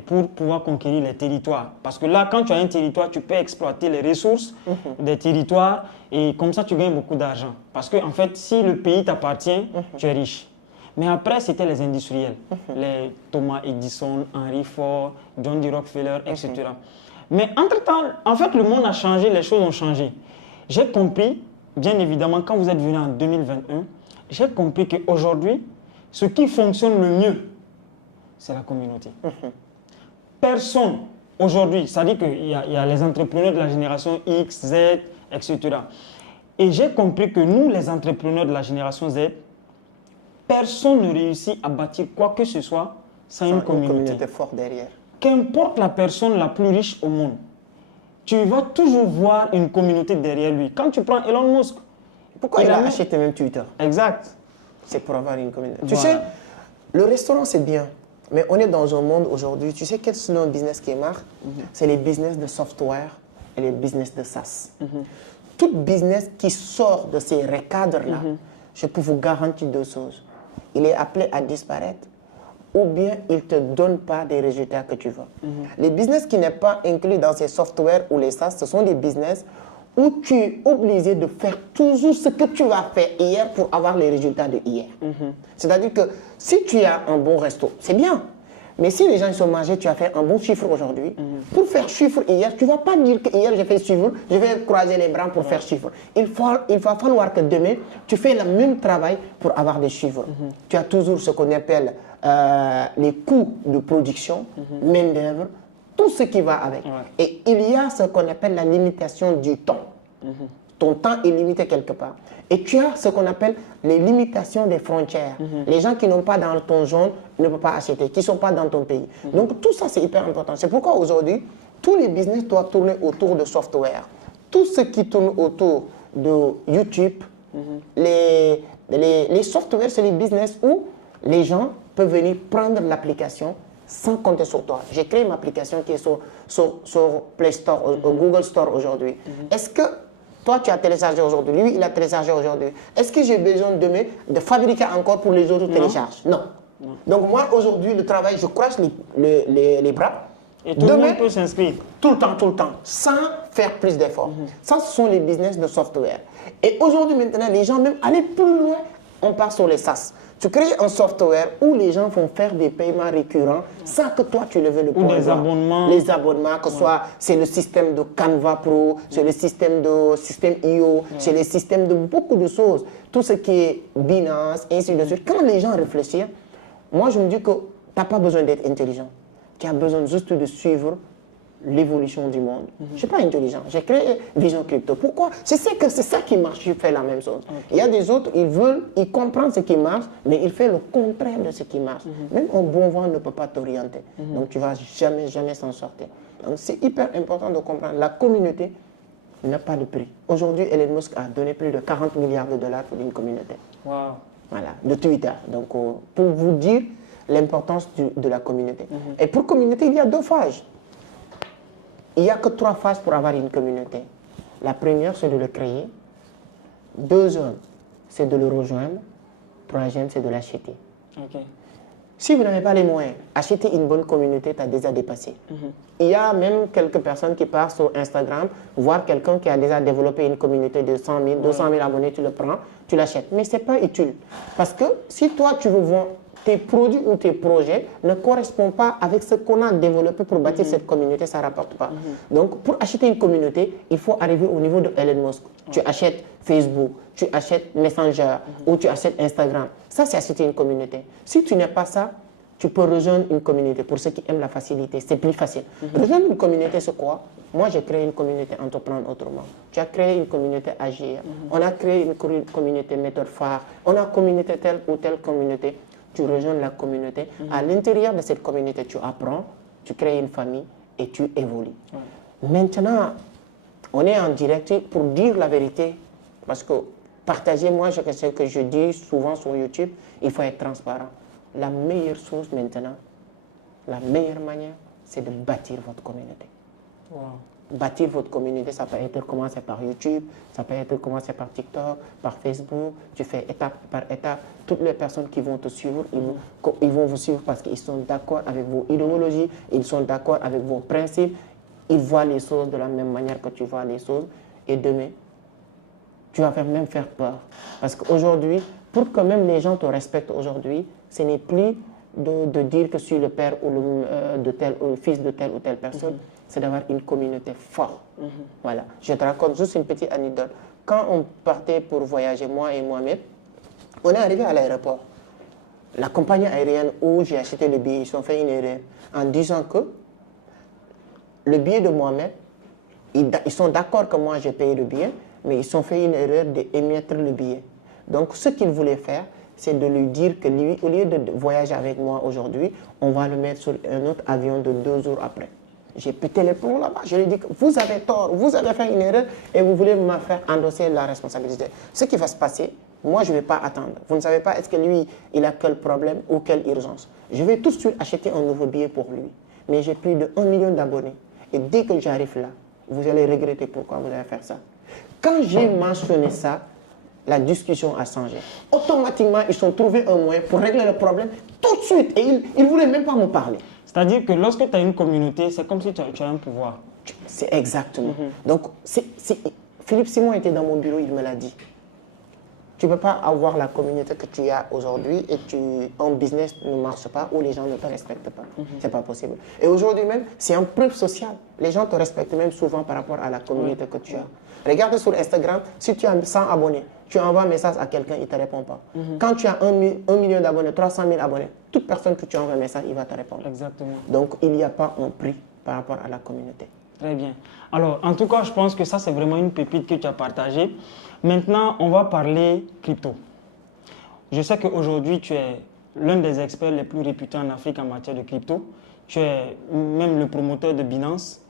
pour pouvoir conquérir les territoires. Parce que là, quand tu as un territoire, tu peux exploiter les ressources des territoires et comme ça, tu gagnes beaucoup d'argent. Parce qu'en fait, si le pays t'appartient, tu es riche. Mais après, c'était les industriels, les Thomas Edison, Henry Ford, John D. Rockefeller, etc. Mais entre-temps, en fait, le monde a changé, les choses ont changé. J'ai compris, bien évidemment, quand vous êtes venu en 2021, j'ai compris qu'aujourd'hui, ce qui fonctionne le mieux, c'est la communauté. Personne, aujourd'hui, ça dit qu'il y a les entrepreneurs de la génération X, Z, etc. Et j'ai compris que nous, les entrepreneurs de la génération Z, personne ne réussit à bâtir quoi que ce soit sans une communauté forte derrière. Qu'importe la personne la plus riche au monde, tu vas toujours voir une communauté derrière lui. Quand tu prends Elon Musk, pourquoi il a acheté même Twitter? Exact. C'est pour avoir une communauté. Voilà. Tu sais, le restaurant c'est bien, mais on est dans un monde aujourd'hui, tu sais quel est le business qui marche? C'est les business de software et les business de SaaS. Tout business qui sort de ces recadres-là, je peux vous garantir deux choses. Il est appelé à disparaître ou bien il ne te donne pas des résultats que tu veux. Les business qui n'est pas inclus dans ces softwares ou les SaaS, ce sont des business où tu es obligé de faire toujours ce que tu as fait hier pour avoir les résultats de hier. C'est-à-dire que si tu as un bon resto, c'est bien. Mais si les gens sont mangés, tu as fait un bon chiffre aujourd'hui. Pour faire chiffre hier, tu ne vas pas dire que hier j'ai fait chiffre, je vais croiser les bras pour faire chiffre. Il va falloir que demain, tu fais le même travail pour avoir des chiffres. Tu as toujours ce qu'on appelle les coûts de production, main-d'œuvre, tout ce qui va avec. Et il y a ce qu'on appelle la limitation du temps. Ton temps est limité quelque part. Et tu as ce qu'on appelle les limitations des frontières. Les gens qui n'ont pas dans ton zone ne peuvent pas acheter, qui ne sont pas dans ton pays. Donc tout ça, c'est hyper important. C'est pourquoi aujourd'hui, tous les business doivent tourner autour de software. Tout ce qui tourne autour de YouTube, les softwares, c'est les business où les gens peuvent venir prendre l'application sans compter sur toi. J'ai créé une application qui est sur Play Store, au Google Store aujourd'hui. Est-ce que toi, tu as téléchargé aujourd'hui, lui, il a téléchargé aujourd'hui. Est-ce que j'ai besoin demain de fabriquer encore pour les autres télécharges? Non. Donc moi, aujourd'hui, le travail, je croise les bras. Et tout le monde peut s'inscrire. Tout le temps, sans faire plus d'efforts. Ça, ce sont les business de software. Et aujourd'hui, maintenant, les gens, même aller plus loin, on part sur les SaaS. Tu crées un software où les gens vont faire des paiements récurrents sans que toi tu le veuilles le Ou des abonnements. Les abonnements, que ce soit c'est le système de Canva Pro, c'est le système IO, c'est le système de beaucoup de choses. Tout ce qui est Binance, ainsi de suite. Quand les gens réfléchissent, moi je me dis que tu n'as pas besoin d'être intelligent. Tu as besoin juste de suivre l'évolution du monde. Je ne suis pas intelligent. J'ai créé Vision Crypto. Pourquoi? Je sais que c'est ça qui marche. Je fais la même chose. Il y a des autres, ils comprennent ce qui marche, mais ils font le contraire de ce qui marche. Même un bon vent ne peut pas t'orienter. Donc tu ne vas jamais s'en sortir. Donc c'est hyper important de comprendre. La communauté n'a pas de prix. Aujourd'hui, Elon Musk a donné plus de 40 milliards de dollars pour une communauté. Wow. Voilà, de Twitter. Donc pour vous dire l'importance de la communauté. Et pour communauté, il y a deux phases. Il n'y a que 3 phases pour avoir une communauté. La première, c'est de le créer. Deuxième, c'est de le rejoindre. Troisième, c'est de l'acheter. Si vous n'avez pas les moyens, acheter une bonne communauté, tu as déjà dépassé. Il y a même quelques personnes qui partent sur Instagram, voir quelqu'un qui a déjà développé une communauté de 100 000, 200 000 abonnés, tu le prends, tu l'achètes. Mais ce n'est pas utile. Parce que si toi, tu veux vendre tes produits ou tes projets ne correspondent pas avec ce qu'on a développé pour bâtir cette communauté, ça ne rapporte pas. Donc, pour acheter une communauté, il faut arriver au niveau de Elon Musk. Tu achètes Facebook, tu achètes Messenger ou tu achètes Instagram. Ça, c'est acheter une communauté. Si tu n'as pas ça, tu peux rejoindre une communauté. Pour ceux qui aiment la facilité, c'est plus facile. Rejoindre une communauté, c'est quoi? Moi, j'ai créé une communauté Entreprendre Autrement. Tu as créé une communauté Agir. On a créé une communauté Méthode Phare. On a communauté telle ou telle communauté. Tu rejoins la communauté. À l'intérieur de cette communauté, tu apprends, tu crées une famille et tu évolues. Maintenant, on est en direct pour dire la vérité parce que partager. Moi, ce que je dis souvent sur YouTube, il faut être transparent. La meilleure chose maintenant, la meilleure manière, c'est de bâtir votre communauté. Wow. Bâtir votre communauté, ça peut être commencer par YouTube, ça peut être commencer par TikTok, par Facebook. Tu fais étape par étape. Toutes les personnes qui vont te suivre, ils vont vous suivre parce qu'ils sont d'accord avec vos idéologies, ils sont d'accord avec vos principes. Ils voient les choses de la même manière que tu vois les choses. Et demain, tu vas même faire peur. Parce qu'aujourd'hui, pour que même les gens te respectent aujourd'hui, ce n'est plus de dire que je suis le père ou le fils de telle ou telle personne, c'est d'avoir une communauté forte. Voilà. Je te raconte juste une petite anecdote. Quand on partait pour voyager, moi et Mohamed, on est arrivé à l'aéroport. La compagnie aérienne où j'ai acheté le billet, ils ont fait une erreur en disant que le billet de Mohamed, ils sont d'accord que moi j'ai payé le billet, mais ils ont fait une erreur d'émettre le billet. Donc ce qu'ils voulaient faire, c'est de lui dire que lui, au lieu de voyager avec moi aujourd'hui, on va le mettre sur un autre avion de 2 jours après. J'ai pété les plombs là-bas. Je lui ai dit que vous avez tort, vous avez fait une erreur et vous voulez me faire endosser la responsabilité. Ce qui va se passer, moi je ne vais pas attendre. Vous ne savez pas est-ce que lui, il a quel problème ou quelle urgence. Je vais tout de suite acheter un nouveau billet pour lui. Mais j'ai plus de 1 million d'abonnés. Et dès que j'arrive là, vous allez regretter pourquoi vous allez faire ça. Quand j'ai mentionné ça, la discussion a changé. Automatiquement, ils ont trouvé un moyen pour régler le problème tout de suite. Et ils ne voulaient même pas me parler. C'est-à-dire que lorsque tu as une communauté, c'est comme si tu as un pouvoir. C'est exactement. Donc, Philippe Simon était dans mon bureau, il me l'a dit. Tu ne peux pas avoir la communauté que tu as aujourd'hui et un business ne marche pas ou les gens ne te respectent pas. Ce n'est pas possible. Et aujourd'hui même, c'est une preuve sociale. Les gens te respectent même souvent par rapport à la communauté que tu as. Regarde sur Instagram, si tu as 100 abonnés, tu envoies un message à quelqu'un, il ne te répond pas. Quand tu as 1 million d'abonnés, 300 000 abonnés, toute personne que tu envoies un message, il va te répondre. Exactement. Donc, il n'y a pas un prix par rapport à la communauté. Très bien. Alors, en tout cas, je pense que ça, c'est vraiment une pépite que tu as partagée. Maintenant, on va parler crypto. Je sais qu'aujourd'hui, tu es l'un des experts les plus réputés en Afrique en matière de crypto. Tu es même le promoteur de Binance.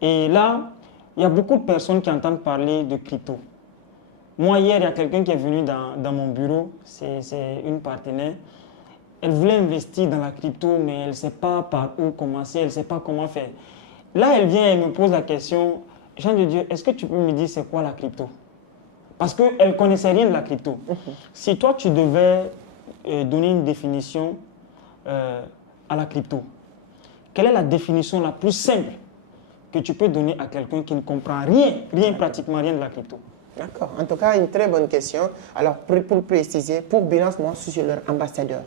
Et là, il y a beaucoup de personnes qui entendent parler de crypto. Moi, hier, il y a quelqu'un qui est venu dans mon bureau. C'est une partenaire. Elle voulait investir dans la crypto, mais elle ne sait pas par où commencer. Elle ne sait pas comment faire. Là, elle vient et me pose la question, Jean de Dieu, est-ce que tu peux me dire c'est quoi la crypto? Parce qu'elle ne connaissait rien de la crypto. Si toi, tu devais donner une définition à la crypto, quelle est la définition la plus simple que tu peux donner à quelqu'un qui ne comprend pratiquement rien de la crypto? D'accord. En tout cas, une très bonne question. Alors, pour préciser, pour Binance, moi, je suis leur ambassadeur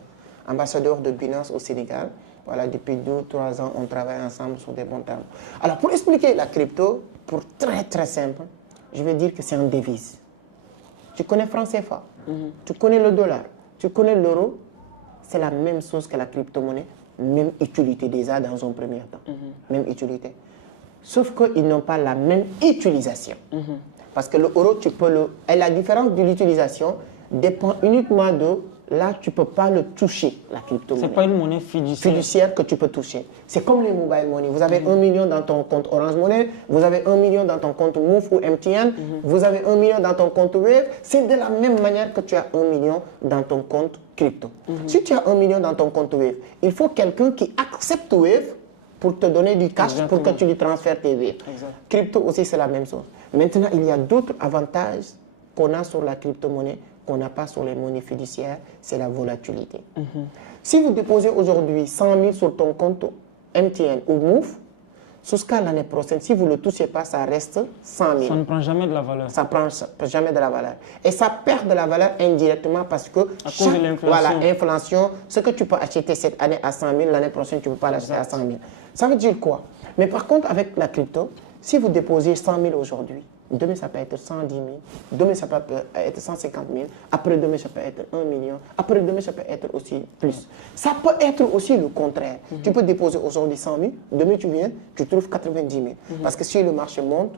de Binance au Sénégal. Voilà, depuis 2-3 ans, on travaille ensemble sur des bons termes. Alors, pour expliquer la crypto, pour très simple, je vais dire que c'est une devise. Tu connais franc CFA, tu connais le dollar, tu connais l'euro, c'est la même chose que la crypto-monnaie, même utilité déjà dans un premier temps. Même utilité. Sauf qu'ils n'ont pas la même utilisation. Parce que l'euro, et la différence de l'utilisation dépend uniquement de là, tu ne peux pas le toucher, la crypto-monnaie. Ce n'est pas une monnaie fiduciaire Que tu peux toucher. C'est comme les mobile money. Vous avez 1 million dans ton compte Orange Money, vous avez 1 million dans ton compte Move ou MTN, vous avez 1 million dans ton compte Wave. C'est de la même manière que tu as 1 million dans ton compte crypto. Si tu as 1 million dans ton compte Wave, il faut quelqu'un qui accepte Wave pour te donner du cash. Exactement. Pour que tu lui transfères tes Wave. Crypto aussi, c'est la même chose. Maintenant, il y a d'autres avantages qu'on a sur la crypto-monnaie qu'on n'a pas sur les monnaies fiduciaires, c'est la volatilité. Si vous déposez aujourd'hui 100 000 sur ton compte MTN ou Move, jusqu'à l'année prochaine, si vous ne le touchez pas, ça reste 100 000. Ça ne prend jamais de la valeur. Ça ne prend jamais de la valeur. Et ça perd de la valeur indirectement parce que à cause de l'inflation. Voilà, inflation, ce que tu peux acheter cette année à 100 000, l'année prochaine, tu ne peux pas l'acheter à 100 000. Ça veut dire quoi? Mais par contre, avec la crypto, si vous déposez 100 000 aujourd'hui, demain ça peut être 110 000, demain ça peut être 150 000, après demain ça peut être 1 million, après demain ça peut être aussi plus. Ça peut être aussi le contraire. Tu peux déposer aujourd'hui 100 000, demain tu viens, tu trouves 90 000. Parce que si le marché monte,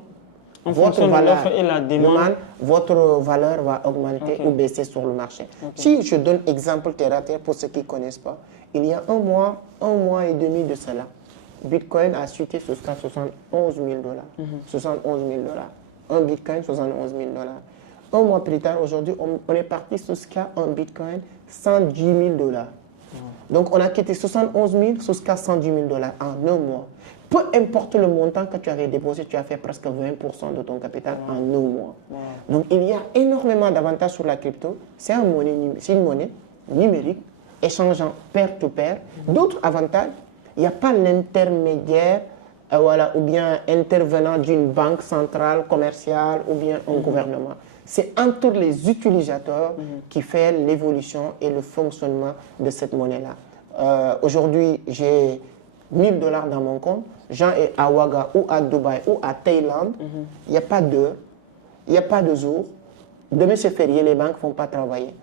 votre valeur, et la demande, votre valeur va augmenter ou baisser sur le marché. Si je donne exemple terre à terre pour ceux qui ne connaissent pas, il y a un mois et demi de cela, Bitcoin a chuté jusqu'à 71 000 $. 71 000 $. Un Bitcoin, 71 000 $. Un mois plus tard, aujourd'hui, on est parti jusqu'à un Bitcoin 110 000 $. Donc, on a quitté 71 000 jusqu'à 110 000 $ en un mois. Peu importe le montant que tu avais déposé, tu as fait presque 20% de ton capital en un mois. Donc, il y a énormément d'avantages sur la crypto. C'est une monnaie numérique, échangeant pair-to-pair. D'autres avantages, il n'y a pas l'intermédiaire ou bien intervenant d'une banque centrale, commerciale ou bien un gouvernement. C'est entre les utilisateurs qui fait l'évolution et le fonctionnement de cette monnaie-là. Aujourd'hui, j'ai 1 000 $ dans mon compte. Jean est à Ouaga ou à Dubaï ou à Thaïlande. Il n'y a pas d'heure, il n'y a pas de jour. Demain, c'est férié, les banques ne vont pas travailler.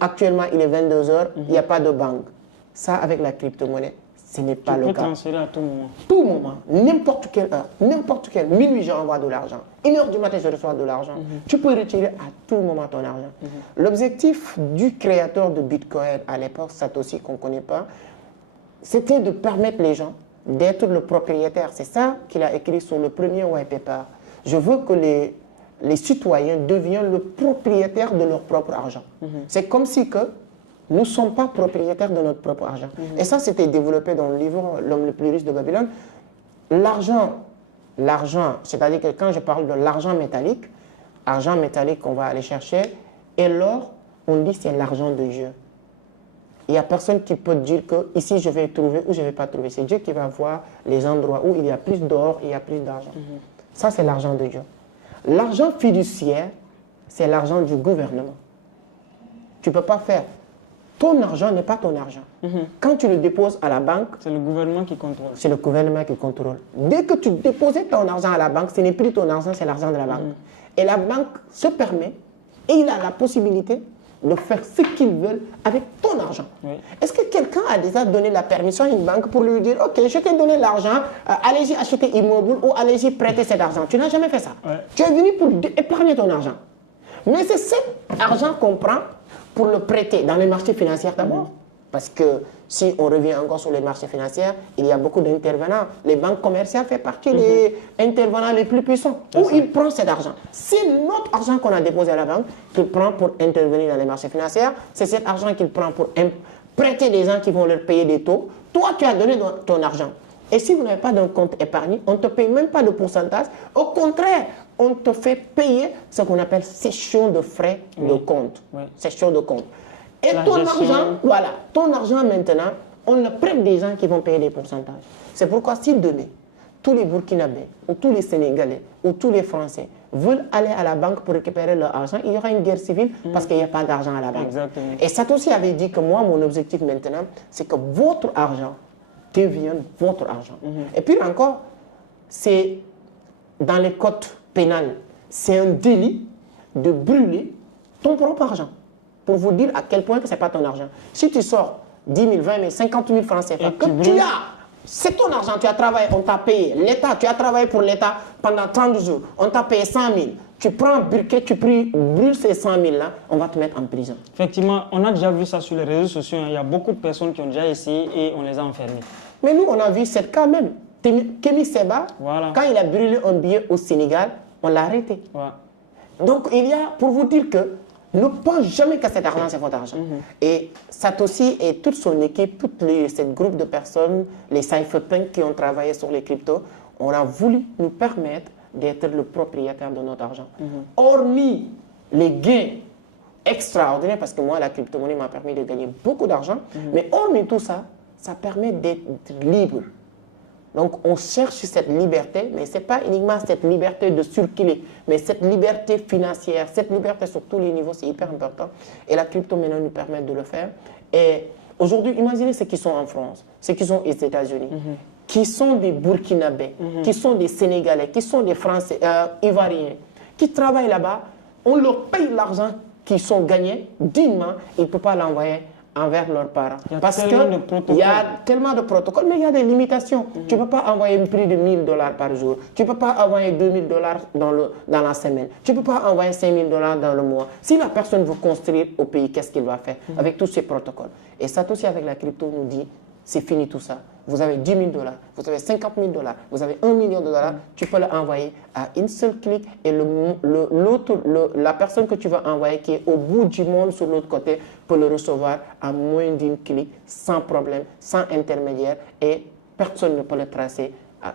Actuellement, il est 22 h, il n'y a pas de banque. Ça, avec la crypto-monnaie, ce n'est pas le cas. Tu peux transférer à tout moment. Tout moment, n'importe quelle heure, n'importe quelle minuit, j'envoie de l'argent. 1 h du matin, je reçois de l'argent. Tu peux retirer à tout moment ton argent. L'objectif du créateur de Bitcoin à l'époque, Satoshi, qu'on ne connaît pas, c'était de permettre les gens d'être le propriétaire. C'est ça qu'il a écrit sur le premier white paper. Je veux que les citoyens deviennent le propriétaire de leur propre argent. C'est comme si que nous ne sommes pas propriétaires de notre propre argent. Et ça, c'était développé dans le livre L'homme le plus riche de Babylone. L'argent, c'est-à-dire que quand je parle de l'argent métallique qu'on va aller chercher, et l'or, on dit c'est l'argent de Dieu. Il n'y a personne qui peut dire que ici je vais trouver ou je ne vais pas trouver. C'est Dieu qui va voir les endroits où il y a plus d'or, il y a plus d'argent. Ça, c'est l'argent de Dieu. L'argent fiduciaire, c'est l'argent du gouvernement. Tu ne peux pas faire. Ton argent n'est pas ton argent. Quand tu le déposes à la banque, c'est le gouvernement qui contrôle. C'est le gouvernement qui contrôle. Dès que tu déposais ton argent à la banque, ce n'est plus ton argent, c'est l'argent de la banque. Et la banque se permet, et il a la possibilité de faire ce qu'ils veulent avec ton argent. Est-ce que quelqu'un a déjà donné la permission à une banque pour lui dire « Ok, je t'ai donné l'argent, allez-y acheter immeuble ou allez-y prêter cet argent ». Tu n'as jamais fait ça. Tu es venu pour épargner ton argent. Mais c'est cet argent qu'on prend pour le prêter dans les marchés financiers d'abord. Parce que si on revient encore sur les marchés financiers, il y a beaucoup d'intervenants. Les banques commerciales font partie des intervenants les plus puissants. Où il prend cet argent. C'est notre argent qu'on a déposé à la banque qu'il prend pour intervenir dans les marchés financiers. C'est cet argent qu'il prend pour prêter des gens qui vont leur payer des taux. Toi, tu as donné ton argent. Et si vous n'avez pas d'un compte épargné, on ne te paye même pas de pourcentage. Au contraire, on te fait payer ce qu'on appelle cession de frais de compte. Cession de compte. Et ton argent maintenant, on le prête des gens qui vont payer des pourcentages. C'est pourquoi si demain, tous les Burkinabés, ou tous les Sénégalais, ou tous les Français veulent aller à la banque pour récupérer leur argent, il y aura une guerre civile parce qu'il n'y a pas d'argent à la banque. Exactement. Et Satoshi avait dit que moi, mon objectif maintenant, c'est que votre argent devienne votre argent. Et puis encore, c'est dans les codes pénals, c'est un délit de brûler ton propre argent. Pour vous dire à quel point que ce n'est pas ton argent. Si tu sors 10 000, 20 000, 50 000 francs CFA, que tu as, c'est ton argent, tu as travaillé, on t'a payé. L'État, tu as travaillé pour l'État pendant 30 jours, on t'a payé 100 000. Tu prends un briquet, tu brûles ces 100 000 là, on va te mettre en prison. Effectivement, on a déjà vu ça sur les réseaux sociaux. Il y a beaucoup de personnes qui ont déjà essayé et on les a enfermés. Mais nous, on a vu ce cas même. Kémy Seba, quand il a brûlé un billet au Sénégal, on l'a arrêté. Donc, il y a, pour vous dire que ne pense jamais que cet argent, c'est votre argent. Et Satoshi et toute son équipe, cette groupe de personnes, les cypherpunks qui ont travaillé sur les cryptos, on a voulu nous permettre d'être le propriétaire de notre argent. Hormis les gains extraordinaires, parce que moi, la crypto-monnaie m'a permis de gagner beaucoup d'argent, mais hormis tout ça, ça permet d'être libre. Donc, on cherche cette liberté, mais ce n'est pas uniquement cette liberté de circuler, mais cette liberté financière, cette liberté sur tous les niveaux, c'est hyper important. Et la crypto maintenant nous permet de le faire. Et aujourd'hui, imaginez ceux qui sont en France, ceux qui sont aux États-Unis, qui sont des Burkinabés, qui sont des Sénégalais, qui sont des Français, Ivoiriens, qui travaillent là-bas, on leur paye l'argent qu'ils sont gagnés dignement, ils ne peuvent pas l'envoyer envers leurs parents. Parce qu'il y a tellement de protocoles, mais il y a des limitations. Tu ne peux pas envoyer un prix de 1 000 $ par jour. Tu ne peux pas envoyer 2 000 $ dans la semaine. Tu ne peux pas envoyer 5 000 $ dans le mois. Si la personne veut construire au pays, qu'est-ce qu'il va faire avec tous ces protocoles? Et Satoshi avec la crypto nous dit, c'est fini tout ça. vous avez 10 000 dollars, vous avez 50 000 dollars, vous avez 1 million de dollars, tu peux l'envoyer à une seule clic et la personne que tu vas envoyer qui est au bout du monde sur l'autre côté peut le recevoir à moins d'une clic, sans problème, sans intermédiaire et personne ne peut le tracer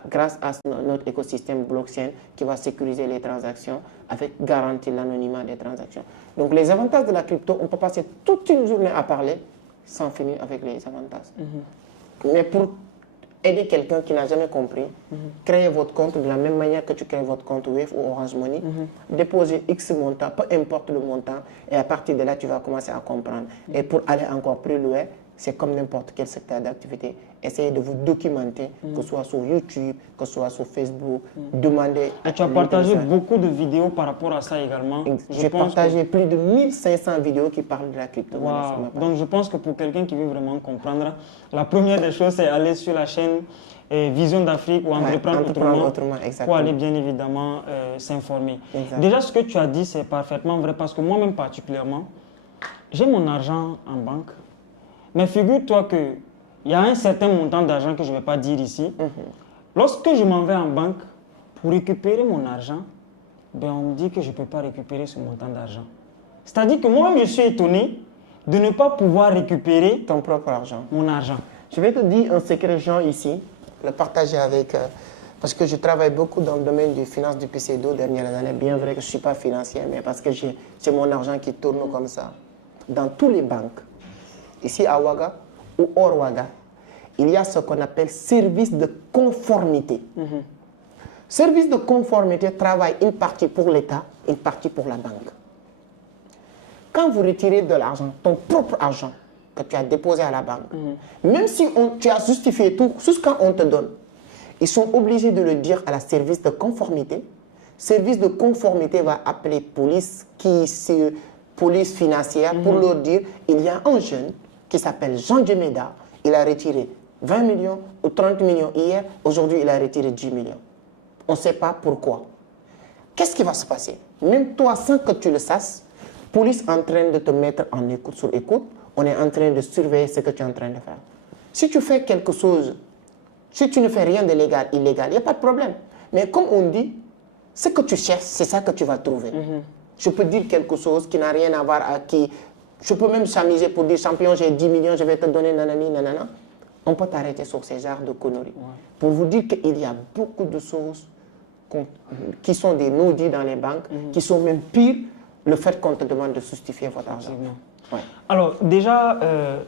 grâce à notre écosystème blockchain qui va sécuriser les transactions avec garantir l'anonymat des transactions. Donc les avantages de la crypto, on peut passer toute une journée à parler sans finir avec les avantages. Mais pour aider quelqu'un qui n'a jamais compris, créez votre compte de la même manière que tu crées votre compte Wave ou Orange Money, déposez X montant, peu importe le montant, et à partir de là, tu vas commencer à comprendre. Et pour aller encore plus loin, c'est comme n'importe quel secteur d'activité. Essayez de vous documenter, que ce soit sur YouTube, que ce soit sur Facebook, demandez. Et tu as partagé beaucoup de vidéos par rapport à ça également. J'ai partagé plus de 1500 vidéos qui parlent de la crypto-monnaie sur ma page. Donc je pense que pour quelqu'un qui veut vraiment comprendre, la première des choses, c'est aller sur la chaîne Vision d'Afrique ou Entreprendre autrement pour aller bien évidemment s'informer. Déjà, ce que tu as dit, c'est parfaitement vrai parce que moi-même particulièrement, j'ai mon argent en banque. Mais figure-toi qu'il y a un certain montant d'argent que je ne vais pas dire ici. Lorsque je m'en vais en banque pour récupérer mon argent, ben on me dit que je ne peux pas récupérer ce montant d'argent. C'est-à-dire que moi-même, je suis étonné de ne pas pouvoir récupérer ton propre argent. Mon argent. Je vais te dire un secret, Jean, ici, le partager avec... parce que je travaille beaucoup dans le domaine des finances du PCDO dernières années. Bien vrai que je ne suis pas financier, mais parce que c'est mon argent qui tourne comme ça. Dans toutes les banques, ici à Ouaga ou hors Ouaga, il y a ce qu'on appelle service de conformité. Service de conformité travaille une partie pour l'État, une partie pour la banque. Quand vous retirez de l'argent, ton propre argent que tu as déposé à la banque, même si tu as justifié tout, jusqu'à on te donne, ils sont obligés de le dire à la service de conformité. Service de conformité va appeler police, police financière pour leur dire il y a un jeune qui s'appelle Jean Djemeda, il a retiré 20 millions ou 30 millions hier, aujourd'hui il a retiré 10 millions. On ne sait pas pourquoi. Qu'est-ce qui va se passer? Même toi, sans que tu le saches, police est en train de te mettre en écoute sur écoute, on est en train de surveiller ce que tu es en train de faire. Si tu fais quelque chose, si tu ne fais rien de illégal, il n'y a pas de problème. Mais comme on dit, ce que tu cherches, c'est ça que tu vas trouver. Je peux dire quelque chose qui n'a rien à voir avec qui... Je peux même s'amuser pour dire, champion, j'ai 10 millions, je vais te donner nanani, nanana. On peut t'arrêter sur ces genres de conneries. Pour vous dire qu'il y a beaucoup de choses qui sont des no-dits dans les banques, qui sont même pires, le fait qu'on te demande de justifier votre argent. Alors, déjà,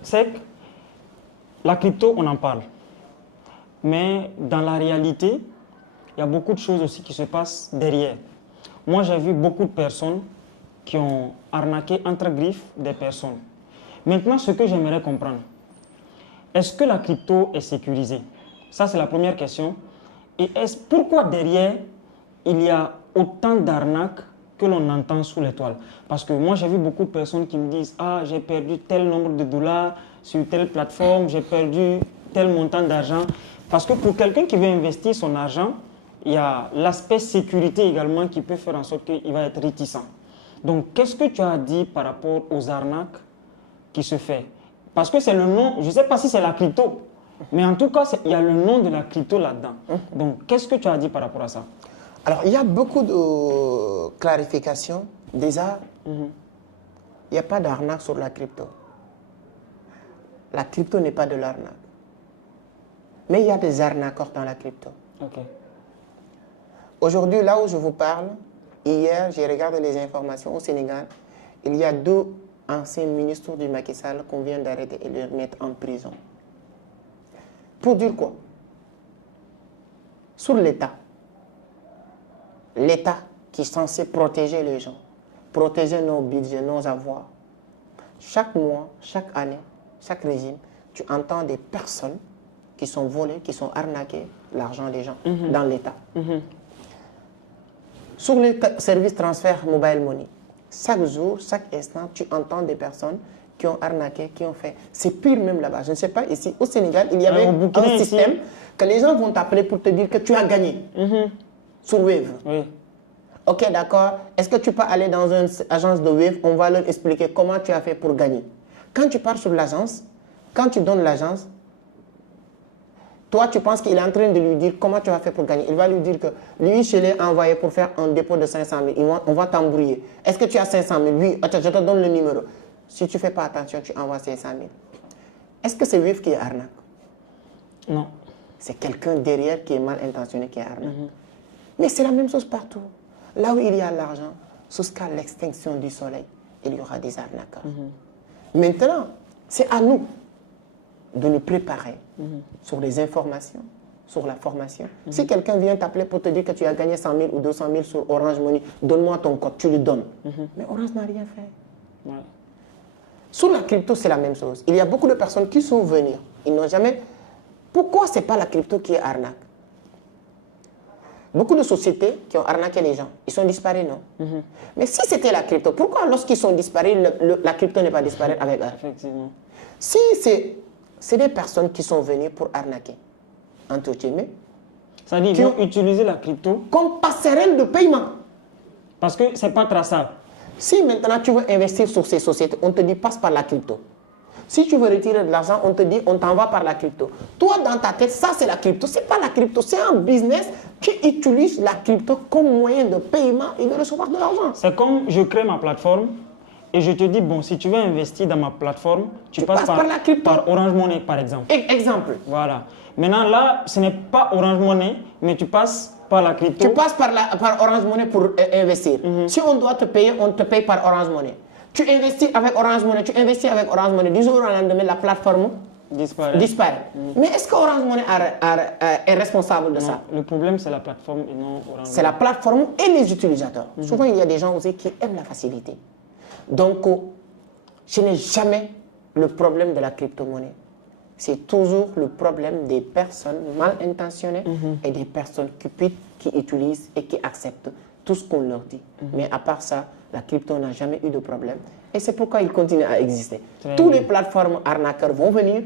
c'est que la crypto, on en parle. Mais dans la réalité, il y a beaucoup de choses aussi qui se passent derrière. Moi, j'ai vu beaucoup de personnes qui ont arnaqué entre griffes des personnes. Maintenant, ce que j'aimerais comprendre, est-ce que la crypto est sécurisée? Ça, c'est la première question. Et pourquoi derrière, il y a autant d'arnaques que l'on entend sous l'étoile? Parce que moi, j'ai vu beaucoup de personnes qui me disent « Ah, j'ai perdu tel nombre de dollars sur telle plateforme, j'ai perdu tel montant d'argent. » Parce que pour quelqu'un qui veut investir son argent, il y a l'aspect sécurité également qui peut faire en sorte qu'il va être réticent. Donc, qu'est-ce que tu as dit par rapport aux arnaques qui se font? Parce que c'est le nom, je ne sais pas si c'est la crypto, mais en tout cas, il y a le nom de la crypto là-dedans. Donc, qu'est-ce que tu as dit par rapport à ça? Alors, il y a beaucoup de clarifications. Déjà, il n'y a pas d'arnaque sur la crypto. La crypto n'est pas de l'arnaque. Mais il y a des arnaqueurs dans la crypto. Aujourd'hui, là où je vous parle, hier, j'ai regardé les informations au Sénégal. Il y a 2 anciens ministres du Macky Sall qu'on vient d'arrêter et les mettre en prison. Pour dire quoi? Sur l'État. L'État qui est censé protéger les gens, protéger nos budgets, nos avoirs. Chaque mois, chaque année, chaque régime, tu entends des personnes qui sont volées, qui sont arnaquées l'argent des gens dans l'État. Sur les services transfert mobile money, chaque jour, chaque instant, tu entends des personnes qui ont arnaqué, qui ont fait. C'est pire même là-bas. Je ne sais pas, ici, au Sénégal, il y avait un système que les gens vont t'appeler pour te dire que tu as gagné sur Wave. Ok, d'accord. Est-ce que tu peux aller dans une agence de Wave? On va leur expliquer comment tu as fait pour gagner. Quand tu pars sur l'agence, quand tu donnes l'agence, Toi, tu penses qu'il est en train de lui dire comment tu vas faire pour gagner. Il va lui dire que lui, je l'ai envoyé pour faire un dépôt de 500 000. On va t'embrouiller. Est-ce que tu as 500 000? Oui, attends, je te donne le numéro. Si tu ne fais pas attention, tu envoies 500 000. Est-ce que c'est Wave qui est arnaque? Non. C'est quelqu'un derrière qui est mal intentionné qui est arnaque. Mais c'est la même chose partout. Là où il y a l'argent, jusqu'à l'extinction du soleil, il y aura des arnaqueurs. Maintenant, c'est à nous de nous préparer sur les informations, sur la formation. Si quelqu'un vient t'appeler pour te dire que tu as gagné 100 000 ou 200 000 sur Orange Money, donne-moi ton code, tu lui donnes. Mais Orange n'a rien fait. Ouais. Sur la crypto, c'est la même chose. Il y a beaucoup de personnes qui sont venues. Ils n'ont jamais... Pourquoi ce n'est pas la crypto qui est arnaque? Beaucoup de sociétés qui ont arnaqué les gens, ils sont disparus, non? Mais si c'était la crypto, pourquoi lorsqu'ils sont disparus, la crypto n'est pas disparue avec eux? Effectivement. Si c'est des personnes qui sont venues pour arnaquer, entre guillemets, C'est-à-dire qu'ils vont utiliser la crypto comme passerelle de paiement. parce que ce n'est pas traçable. Si maintenant tu veux investir sur ces sociétés, on te dit passe par la crypto. Si tu veux retirer de l'argent, on te dit on t'envoie par la crypto. Toi, dans ta tête, ça c'est la crypto. Ce n'est pas la crypto, c'est un business qui utilise la crypto comme moyen de paiement et de recevoir de l'argent. C'est comme je crée ma plateforme et je te dis, bon, si tu veux investir dans ma plateforme, tu passes par la crypto. par Orange Money, par exemple. Exemple. Voilà. Maintenant, là, ce n'est pas Orange Money, mais tu passes par la crypto. Tu passes par Orange Money pour investir. Si on doit te payer, on te paye par Orange Money. Tu investis avec Orange Money, du jour au lendemain, la plateforme disparaît. Mais est-ce que Orange Money est responsable de ça? Le problème, c'est la plateforme et non Orange Money. C'est la plateforme et les utilisateurs. Souvent, il y a des gens aussi qui aiment la facilité. Donc, ce n'est jamais le problème de la crypto-monnaie. C'est toujours le problème des personnes mal intentionnées et des personnes cupides qui utilisent et qui acceptent tout ce qu'on leur dit. Mais à part ça, la crypto n'a jamais eu de problème. Et c'est pourquoi il continue à exister. Toutes les plateformes arnaqueurs vont venir,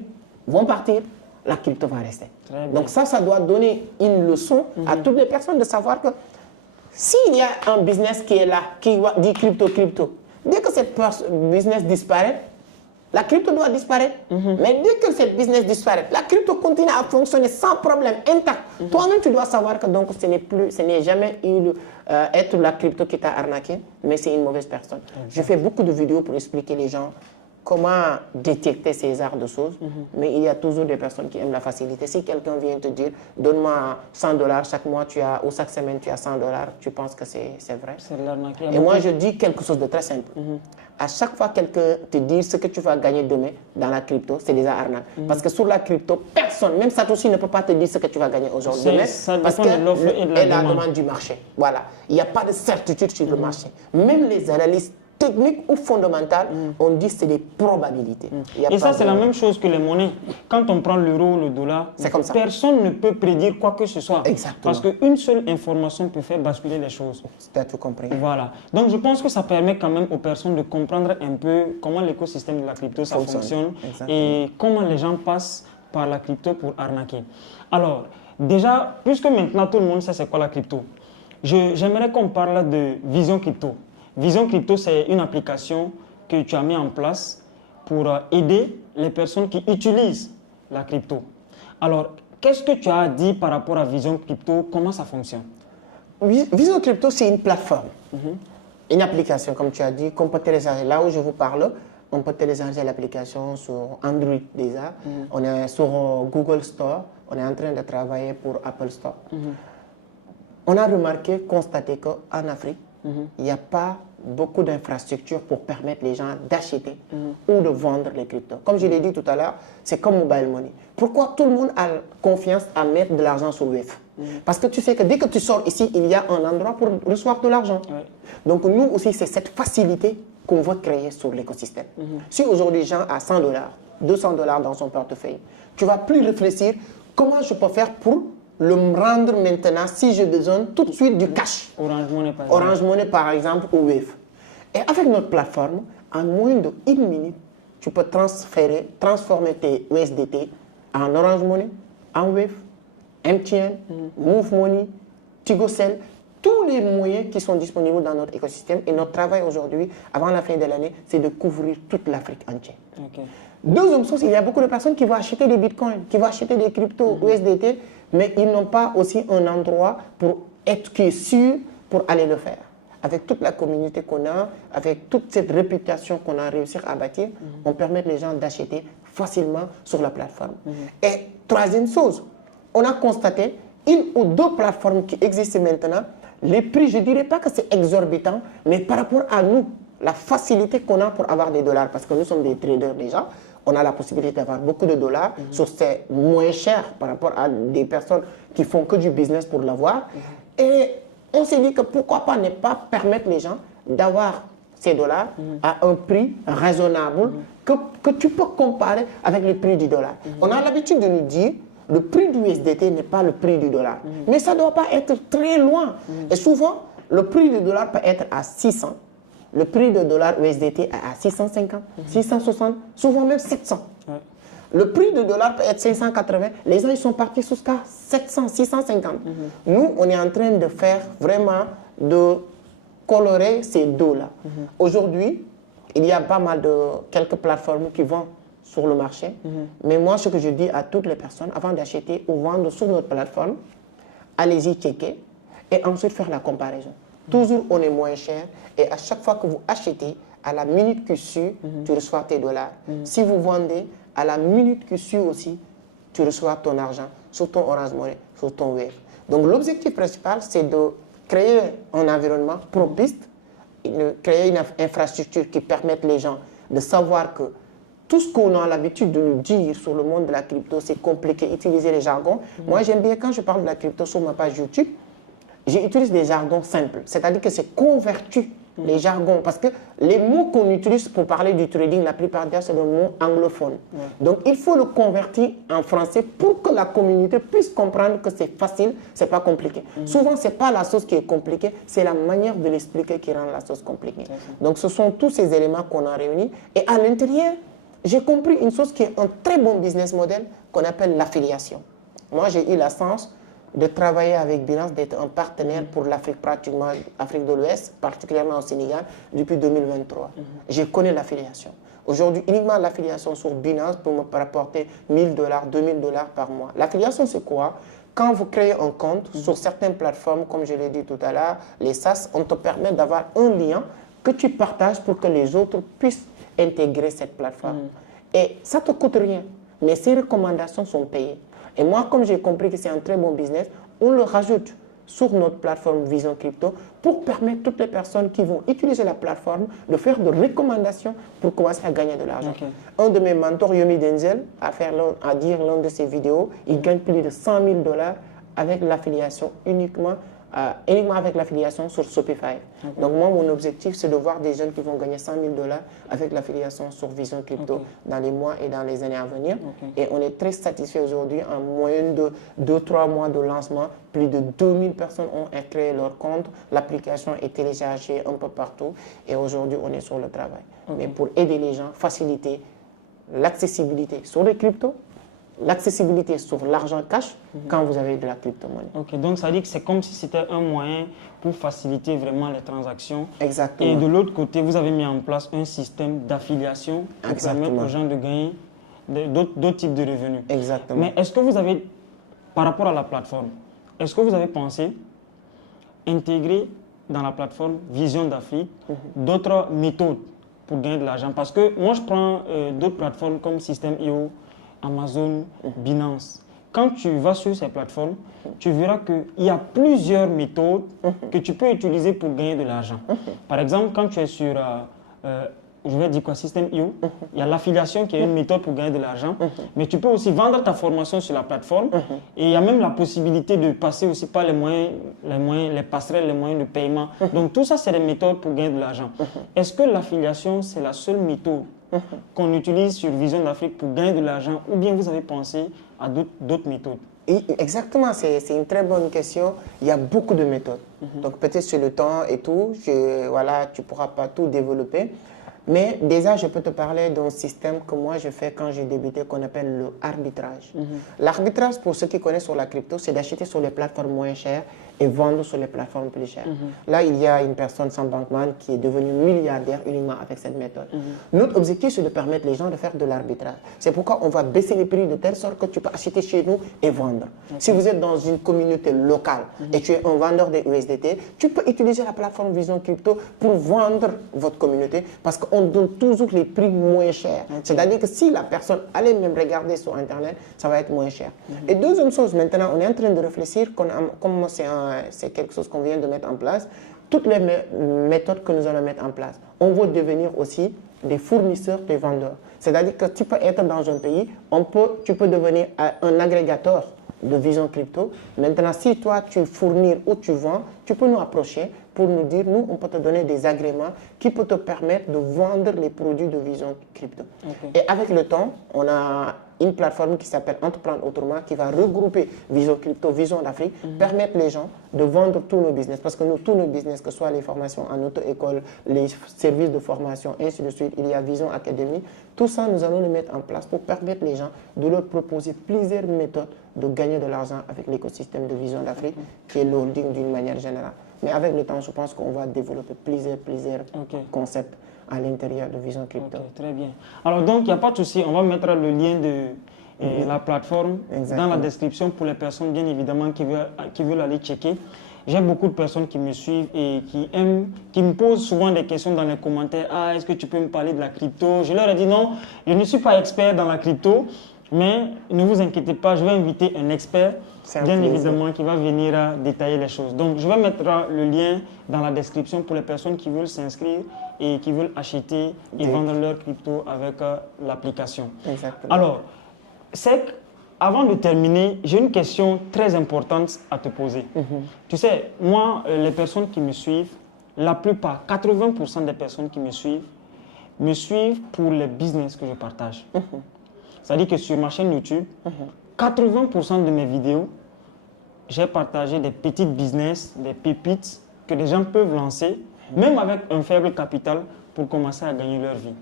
vont partir, la crypto va rester. Donc ça doit donner une leçon à toutes les personnes de savoir que s'il y a un business qui est là, qui dit crypto, dès que cette business disparaît, la crypto doit disparaître. Mais dès que cette business disparaît, la crypto continue à fonctionner sans problème, intact. Toi-même, tu dois savoir que donc, ce n'est jamais être la crypto qui t'a arnaqué, mais c'est une mauvaise personne. Je fais beaucoup de vidéos pour expliquer les gens comment détecter ces genres de choses, mais il y a toujours des personnes qui aiment la facilité. Si quelqu'un vient te dire, donne-moi 100 $, chaque mois ou chaque semaine tu as 100 $, tu penses que c'est vrai? C'est de l'arnaque. Et moi, je dis quelque chose de très simple. À chaque fois que quelqu'un te dit ce que tu vas gagner demain dans la crypto, c'est déjà arnaque. Parce que sur la crypto, personne, même Satoshi ne peut pas te dire ce que tu vas gagner aujourd'hui. Parce que la demande du marché. Voilà. Il n'y a pas de certitude sur le marché. Même les analystes techniques ou fondamentales, on dit que c'est des probabilités. Et ça, c'est la même chose que les monnaies. Quand on prend l'euro, le dollar, personne ne peut prédire quoi que ce soit. Exactement. Parce qu'une seule information peut faire basculer les choses. Tu as tout compris. Voilà. Donc, je pense que ça permet quand même aux personnes de comprendre un peu comment l'écosystème de la crypto ça fonctionne et comment les gens passent par la crypto pour arnaquer. Alors, déjà, puisque maintenant tout le monde sait c'est quoi la crypto, j'aimerais qu'on parle de Vision Crypto. Vision Crypto, c'est une application que tu as mis en place pour aider les personnes qui utilisent la crypto. Alors, qu'est-ce que tu as à dire par rapport à Vision Crypto? Comment ça fonctionne? Vision Crypto, c'est une plateforme, une application, comme tu as dit, qu'on peut télécharger. Là où je vous parle, on peut télécharger l'application sur Android déjà. On est sur Google Store. On est en train de travailler pour Apple Store. On a remarqué, constaté qu'en Afrique, il n'y a pas beaucoup d'infrastructures pour permettre les gens d'acheter ou de vendre les cryptos. Comme je l'ai dit tout à l'heure, c'est comme Mobile Money. Pourquoi tout le monde a confiance à mettre de l'argent sur Wave? Parce que tu sais que dès que tu sors ici, il y a un endroit pour recevoir de l'argent. Donc nous aussi, c'est cette facilité qu'on veut créer sur l'écosystème. Si aujourd'hui Jean a 100 $, 200 $ dans son portefeuille, tu ne vas plus réfléchir comment je peux faire pour le rendre maintenant si j'ai besoin tout de suite du cash. Orange Money par exemple ou Wave. Et avec notre plateforme, en moins de 1 minute, tu peux transformer tes USDT en Orange Money, en Wave, MTN, Move Money, TigoCell, tous les moyens qui sont disponibles dans notre écosystème. Et notre travail aujourd'hui, avant la fin de l'année, c'est de couvrir toute l'Afrique entière. Deuxième chose, il y a beaucoup de personnes qui vont acheter des bitcoins, qui vont acheter des cryptos USDT, mais ils n'ont pas aussi un endroit pour être qui est sûr pour aller le faire. Avec toute la communauté qu'on a, avec toute cette réputation qu'on a réussi à bâtir, on permet les gens d'acheter facilement sur la plateforme. Et troisième chose, on a constaté une ou deux plateformes qui existent maintenant, les prix, je ne dirais pas que c'est exorbitant, mais par rapport à nous, la facilité qu'on a pour avoir des dollars, parce que nous sommes des traders déjà, on a la possibilité d'avoir beaucoup de dollars, sur c'est moins cher par rapport à des personnes qui font que du business pour l'avoir. Et on s'est dit que pourquoi pas ne pas permettre les gens d'avoir ces dollars à un prix raisonnable que tu peux comparer avec le prix du dollar. On a l'habitude de nous dire le prix du USDT n'est pas le prix du dollar. Mais ça ne doit pas être très loin. Et souvent, le prix du dollar peut être à 600. Le prix du dollar USDT est à 650, 660, souvent même 700. Le prix du dollar peut être 580. Les gens ils sont partis jusqu'à 700, 650. Nous, on est en train de faire vraiment de colorer ces dos-là. Aujourd'hui, il y a pas mal de quelques plateformes qui vont sur le marché. Mais moi, ce que je dis à toutes les personnes, avant d'acheter ou vendre sur notre plateforme, allez-y checker et ensuite faire la comparaison. Toujours, on est moins cher et à chaque fois que vous achetez, à la minute qui suit, tu reçois tes dollars. Si vous vendez, à la minute qui suit aussi, tu reçois ton argent sur ton Orange Money, sur ton Wave. Donc, l'objectif principal, c'est de créer un environnement propice, de créer une infrastructure qui permette les gens de savoir que tout ce qu'on a l'habitude de nous dire sur le monde de la crypto, c'est compliqué, utiliser les jargons. Moi, j'aime bien quand je parle de la crypto sur ma page YouTube, j'utilise des jargons simples, c'est-à-dire que c'est converti les jargons, parce que les mots qu'on utilise pour parler du trading, la plupart du temps, c'est des mots anglophones. Donc, il faut le convertir en français pour que la communauté puisse comprendre que c'est facile, c'est pas compliqué. Souvent, c'est pas la chose qui est compliquée, c'est la manière de l'expliquer qui rend la chose compliquée. Donc, ce sont tous ces éléments qu'on a réunis. Et à l'intérieur, j'ai compris une chose qui est un très bon business model qu'on appelle l'affiliation. Moi, j'ai eu la chance de travailler avec Binance, d'être un partenaire pour l'Afrique, pratiquement Afrique de l'Ouest, particulièrement au Sénégal, depuis 2023. Je connais l'affiliation. Aujourd'hui, uniquement l'affiliation sur Binance peut me rapporter 1000 $, 2000 $ par mois. L'affiliation, c'est quoi? Quand vous créez un compte sur certaines plateformes, comme je l'ai dit tout à l'heure, les SaaS, on te permet d'avoir un lien que tu partages pour que les autres puissent intégrer cette plateforme. Et ça ne te coûte rien, mais ces recommandations sont payées. Et moi, comme j'ai compris que c'est un très bon business, on le rajoute sur notre plateforme Vision Crypto pour permettre à toutes les personnes qui vont utiliser la plateforme de faire des recommandations pour commencer à gagner de l'argent. Un de mes mentors, Yomi Denzel, a dit l'un de ses vidéos, il gagne plus de 100 000 $ avec l'affiliation uniquement avec l'affiliation sur Shopify. Donc moi, mon objectif, c'est de voir des jeunes qui vont gagner 100 000 $ avec l'affiliation sur Vision Crypto dans les mois et dans les années à venir. Et on est très satisfait aujourd'hui. En moyenne de 2-3 mois de lancement, plus de 2000 personnes ont créé leur compte. L'application est téléchargée un peu partout. Et aujourd'hui, on est sur le travail. Mais pour aider les gens, faciliter l'accessibilité sur les cryptos, l'accessibilité sur l'argent cash quand vous avez de la crypto-monnaie. Ok, donc ça dit que c'est comme si c'était un moyen pour faciliter vraiment les transactions. Exactement. Et de l'autre côté, vous avez mis en place un système d'affiliation qui permet aux gens de gagner d'autres types de revenus. Exactement. Mais est-ce que vous avez, par rapport à la plateforme, est-ce que vous avez pensé intégrer dans la plateforme Vision d'Afrique d'autres méthodes pour gagner de l'argent? Parce que moi, je prends d'autres plateformes comme System.io, Amazon, Binance. Quand tu vas sur ces plateformes, tu verras qu'il y a plusieurs méthodes que tu peux utiliser pour gagner de l'argent. Par exemple, quand tu es sur, je vais dire quoi, System.io, il y a l'affiliation qui est une méthode pour gagner de l'argent, mais tu peux aussi vendre ta formation sur la plateforme et il y a même la possibilité de passer aussi par les passerelles, les moyens de paiement. Donc tout ça, c'est des méthodes pour gagner de l'argent. Est-ce que l'affiliation, c'est la seule méthode qu'on utilise sur Vision d'Afrique pour gagner de l'argent ou bien vous avez pensé à d'autres méthodes? Exactement, c'est une très bonne question. Il y a beaucoup de méthodes. Donc peut-être sur le temps et tout, voilà, tu ne pourras pas tout développer. Mais déjà, je peux te parler d'un système que moi je fais quand j'ai débuté qu'on appelle le arbitrage. L'arbitrage, pour ceux qui connaissent sur la crypto, c'est d'acheter sur les plateformes moins chères et vendre sur les plateformes plus chères. Là, il y a une personne, Sam Bankman, qui est devenue milliardaire uniquement avec cette méthode. Notre objectif, c'est de permettre les gens de faire de l'arbitrage. C'est pourquoi on va baisser les prix de telle sorte que tu peux acheter chez nous et vendre. Si vous êtes dans une communauté locale et tu es un vendeur de USDT, tu peux utiliser la plateforme Vision Crypto pour vendre votre communauté parce qu'on donne toujours les prix moins chers. C'est-à-dire que si la personne allait même regarder sur Internet, ça va être moins cher. Et deuxième chose, maintenant, on est en train de réfléchir, comme c'est quelque chose qu'on vient de mettre en place, toutes les méthodes que nous allons mettre en place. On va devenir aussi des fournisseurs, des vendeurs. C'est-à-dire que tu peux être dans un pays, tu peux devenir un agrégateur de Vision Crypto. Maintenant, si toi, tu fournis ou tu vends, tu peux nous approcher pour nous dire, nous, on peut te donner des agréments qui peuvent te permettre de vendre les produits de Vision Crypto. Et avec le temps, on a une plateforme qui s'appelle Entreprendre Autrement qui va regrouper Vision Crypto, Vision d'Afrique, permettre les gens de vendre tous nos business. Parce que nous, tous nos business, que ce soit les formations en auto-école, les services de formation, ainsi de suite, il y a Vision Academy, tout ça, nous allons le mettre en place pour permettre les gens de leur proposer plusieurs méthodes de gagner de l'argent avec l'écosystème de Vision d'Afrique, qui est le holding d'une manière générale. Mais avec le temps, je pense qu'on va développer plusieurs concepts à l'intérieur de Vision Crypto. Très bien. Alors donc, il n'y a pas de souci, on va mettre le lien de la plateforme dans la description pour les personnes, bien évidemment, qui veulent aller checker. J'ai beaucoup de personnes qui me suivent et qui me posent souvent des questions dans les commentaires. Ah, est-ce que tu peux me parler de la crypto? Je leur ai dit non, je ne suis pas expert dans la crypto, mais ne vous inquiétez pas, je vais inviter un expert, bien évidemment, qui va venir détailler les choses. Donc, je vais mettre le lien dans la description pour les personnes qui veulent s'inscrire et qui veulent acheter et vendre leur crypto avec l'application. Exactement. Alors, Seck, avant de terminer, j'ai une question très importante à te poser. Tu sais, moi, les personnes qui me suivent, la plupart, 80% des personnes qui me suivent pour les business que je partage. C'est-à-dire que sur ma chaîne YouTube, 80% de mes vidéos, j'ai partagé des petites business, des pépites que les gens peuvent lancer, même avec un faible capital, pour commencer à gagner leur vie.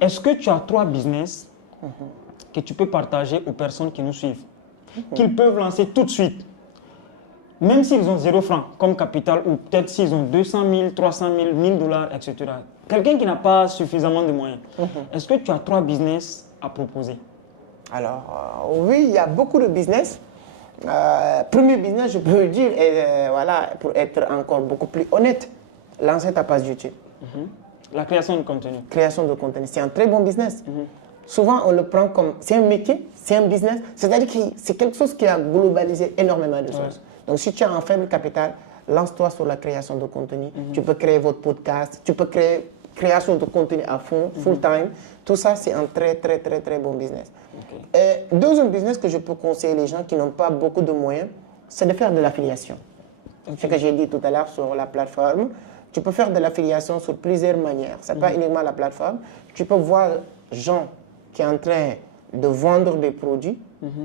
Est-ce que tu as 3 business que tu peux partager aux personnes qui nous suivent, qu'ils peuvent lancer tout de suite, même s'ils ont 0 franc comme capital, ou peut-être s'ils ont 200 000, 300 000, 1000 $, etc. Quelqu'un qui n'a pas suffisamment de moyens. Est-ce que tu as 3 business à proposer? Alors, oui, il y a beaucoup de business. Premier business, je peux le dire, et, voilà, pour être encore beaucoup plus honnête, lancer ta page YouTube. La création de contenu. Création de contenu, c'est un très bon business. Souvent, on le prend comme, c'est un métier, c'est un business, c'est-à-dire que c'est quelque chose qui a globalisé énormément de choses. Donc, si tu as un faible capital, lance-toi sur la création de contenu. Tu peux créer votre podcast, tu peux créer création de contenu à fond, full time. Tout ça, c'est un très, très, très, très bon business. Et deuxième business que je peux conseiller les gens qui n'ont pas beaucoup de moyens, c'est de faire de l'affiliation. Ce que j'ai dit tout à l'heure sur la plateforme, tu peux faire de l'affiliation sur plusieurs manières. Ce n'est pas uniquement la plateforme. Tu peux voir gens qui sont en train de vendre des produits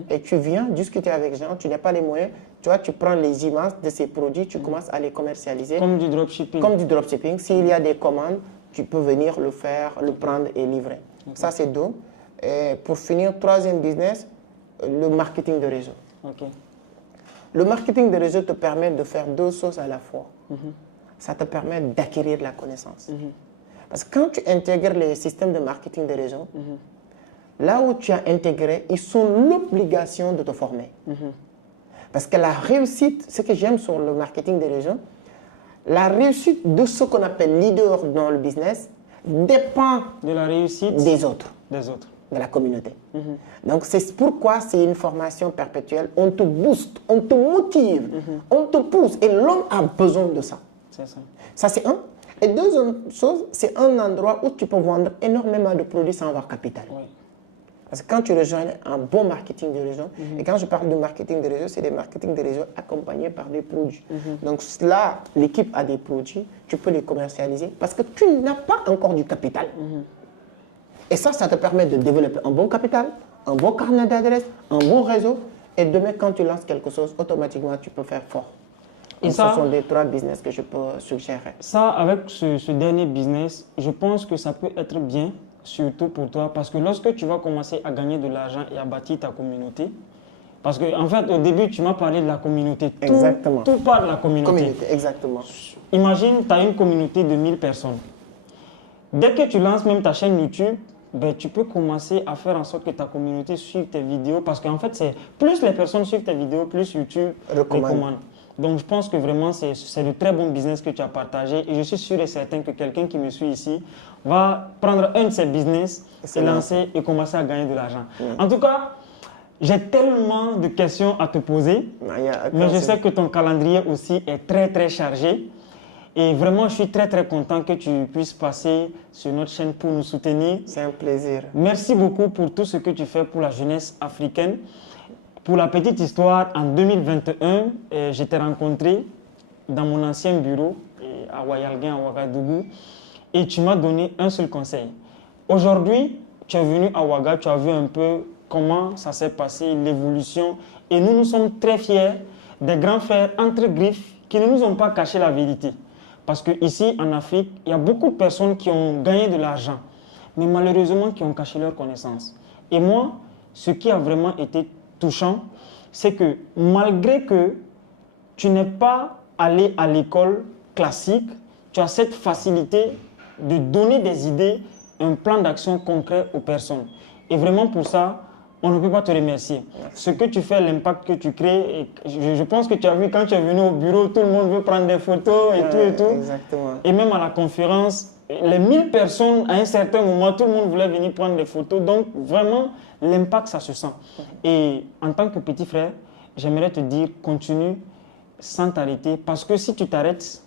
et tu viens discuter avec les gens, tu n'as pas les moyens, tu vois, tu prends les images de ces produits, tu commences à les commercialiser. Comme du dropshipping. Comme du dropshipping. S'il y a des commandes, tu peux venir le faire, le prendre et livrer. Ça, c'est 2. Et pour finir, troisième business, le marketing de réseau. Le marketing de réseau te permet de faire 2 choses à la fois. Ça te permet d'acquérir la connaissance. Parce que quand tu intègres les systèmes de marketing de réseau, là où tu as intégré, ils ont l'obligation de te former. Parce que la réussite, ce que j'aime sur le marketing de réseau, la réussite de ce qu'on appelle leader dans le business dépend de la réussite des autres, de la communauté. Donc c'est pourquoi c'est une formation perpétuelle. On te booste, on te motive, on te pousse. Et l'homme a besoin de ça. C'est ça. Ça, c'est un. Et deuxième chose, c'est un endroit où tu peux vendre énormément de produits sans avoir capital. Parce que quand tu rejoins un bon marketing de réseau, et quand je parle de marketing de réseau, c'est des marketing de réseau accompagnés par des produits. Donc là, l'équipe a des produits, tu peux les commercialiser parce que tu n'as pas encore du capital. Et ça te permet de développer un bon capital, un bon carnet d'adresses, un bon réseau. Et demain, quand tu lances quelque chose, automatiquement, tu peux faire fort. Et ça, ce sont les 3 business que je peux suggérer. Ça, avec ce dernier business, je pense que ça peut être bien, surtout pour toi, parce que lorsque tu vas commencer à gagner de l'argent et à bâtir ta communauté, Parce que, en fait, au début, tu m'as parlé de la communauté. Exactement. Tout part de la communauté. Communauté, exactement. Imagine, tu as une communauté de 1000 personnes. Dès que tu lances même ta chaîne YouTube, ben, tu peux commencer à faire en sorte que ta communauté suive tes vidéos. Parce qu'en fait, c'est plus les personnes suivent tes vidéos, plus YouTube recommande. Donc, je pense que vraiment, c'est de très bon business que tu as partagé. Et je suis sûr et certain que quelqu'un qui me suit ici va prendre un de ces business et lancer et commencer à gagner de l'argent. En tout cas, j'ai tellement de questions à te poser. Mais je sais que ton calendrier aussi est très, très chargé. Et vraiment, je suis très, très content que tu puisses passer sur notre chaîne pour nous soutenir. C'est un plaisir. Merci beaucoup pour tout ce que tu fais pour la jeunesse africaine. Pour la petite histoire, en 2021, je t'ai rencontré dans mon ancien bureau à Wayalguin, à Ouagadougou, et tu m'as donné un seul conseil. Aujourd'hui, tu es venu à Ouaga, tu as vu un peu comment ça s'est passé, l'évolution, et nous sommes très fiers des grands frères entre griffes qui ne nous ont pas caché la vérité. Parce qu'ici, en Afrique, il y a beaucoup de personnes qui ont gagné de l'argent, mais malheureusement qui ont caché leurs connaissances. Et moi, ce qui a vraiment été touchant, c'est que malgré que tu n'es pas allé à l'école classique, tu as cette facilité de donner des idées, un plan d'action concret aux personnes. Et vraiment pour ça, on ne peut pas te remercier. Ce que tu fais, l'impact que tu crées, je pense que tu as vu quand tu es venu au bureau, tout le monde veut prendre des photos et tout et tout. Exactement. Et même à la conférence, les 1000 personnes, à un certain moment, tout le monde voulait venir prendre des photos. Donc, vraiment, l'impact, ça se sent. Et en tant que petit frère, j'aimerais te dire, continue sans t'arrêter. Parce que si tu t'arrêtes,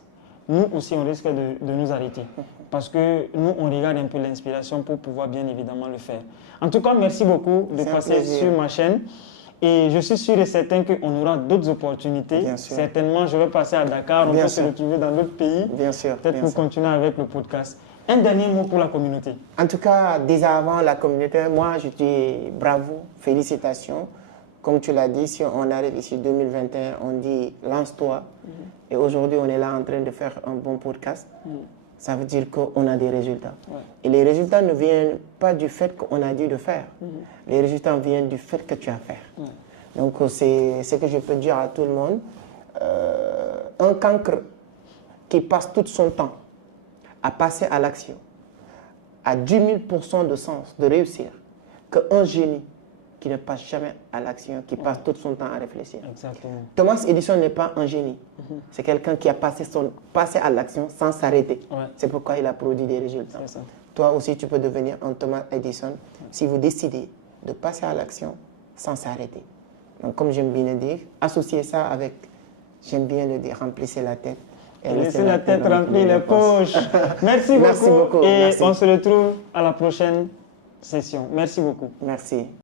nous aussi, on risque de nous arrêter. Parce que nous, on regarde un peu l'inspiration pour pouvoir bien évidemment le faire. En tout cas, merci beaucoup de passer sur ma chaîne. Et je suis sûr et certain qu'on aura d'autres opportunités. Bien sûr. Certainement, je vais passer à Dakar, on peut se retrouver dans d'autres pays. Bien sûr. Peut-être pour continuer avec le podcast. Un dernier mot pour la communauté. En tout cas, déjà avant la communauté, moi je dis bravo, félicitations. Comme tu l'as dit, si on arrive ici 2021, on dit lance-toi. Et aujourd'hui, on est là en train de faire un bon podcast. Ça veut dire qu'on a des résultats. Et les résultats ne viennent pas du fait qu'on a dit de faire. Les résultats viennent du fait que tu as fait. Donc, c'est ce que je peux dire à tout le monde. Un cancre qui passe tout son temps à passer à l'action a 10 000% de sens de réussir qu'un génie qui ne passe jamais à l'action, qui passe tout son temps à réfléchir. Exactement. Thomas Edison n'est pas un génie. C'est quelqu'un qui a passé à l'action sans s'arrêter. C'est pourquoi il a produit des résultats. Toi aussi, tu peux devenir un Thomas Edison si vous décidez de passer à l'action sans s'arrêter. Donc, comme j'aime bien le dire, associez ça avec, j'aime bien le dire, remplissez la tête. Et laissez la tête remplir les poches. Merci beaucoup. Et on se retrouve à la prochaine session. Merci beaucoup. Merci.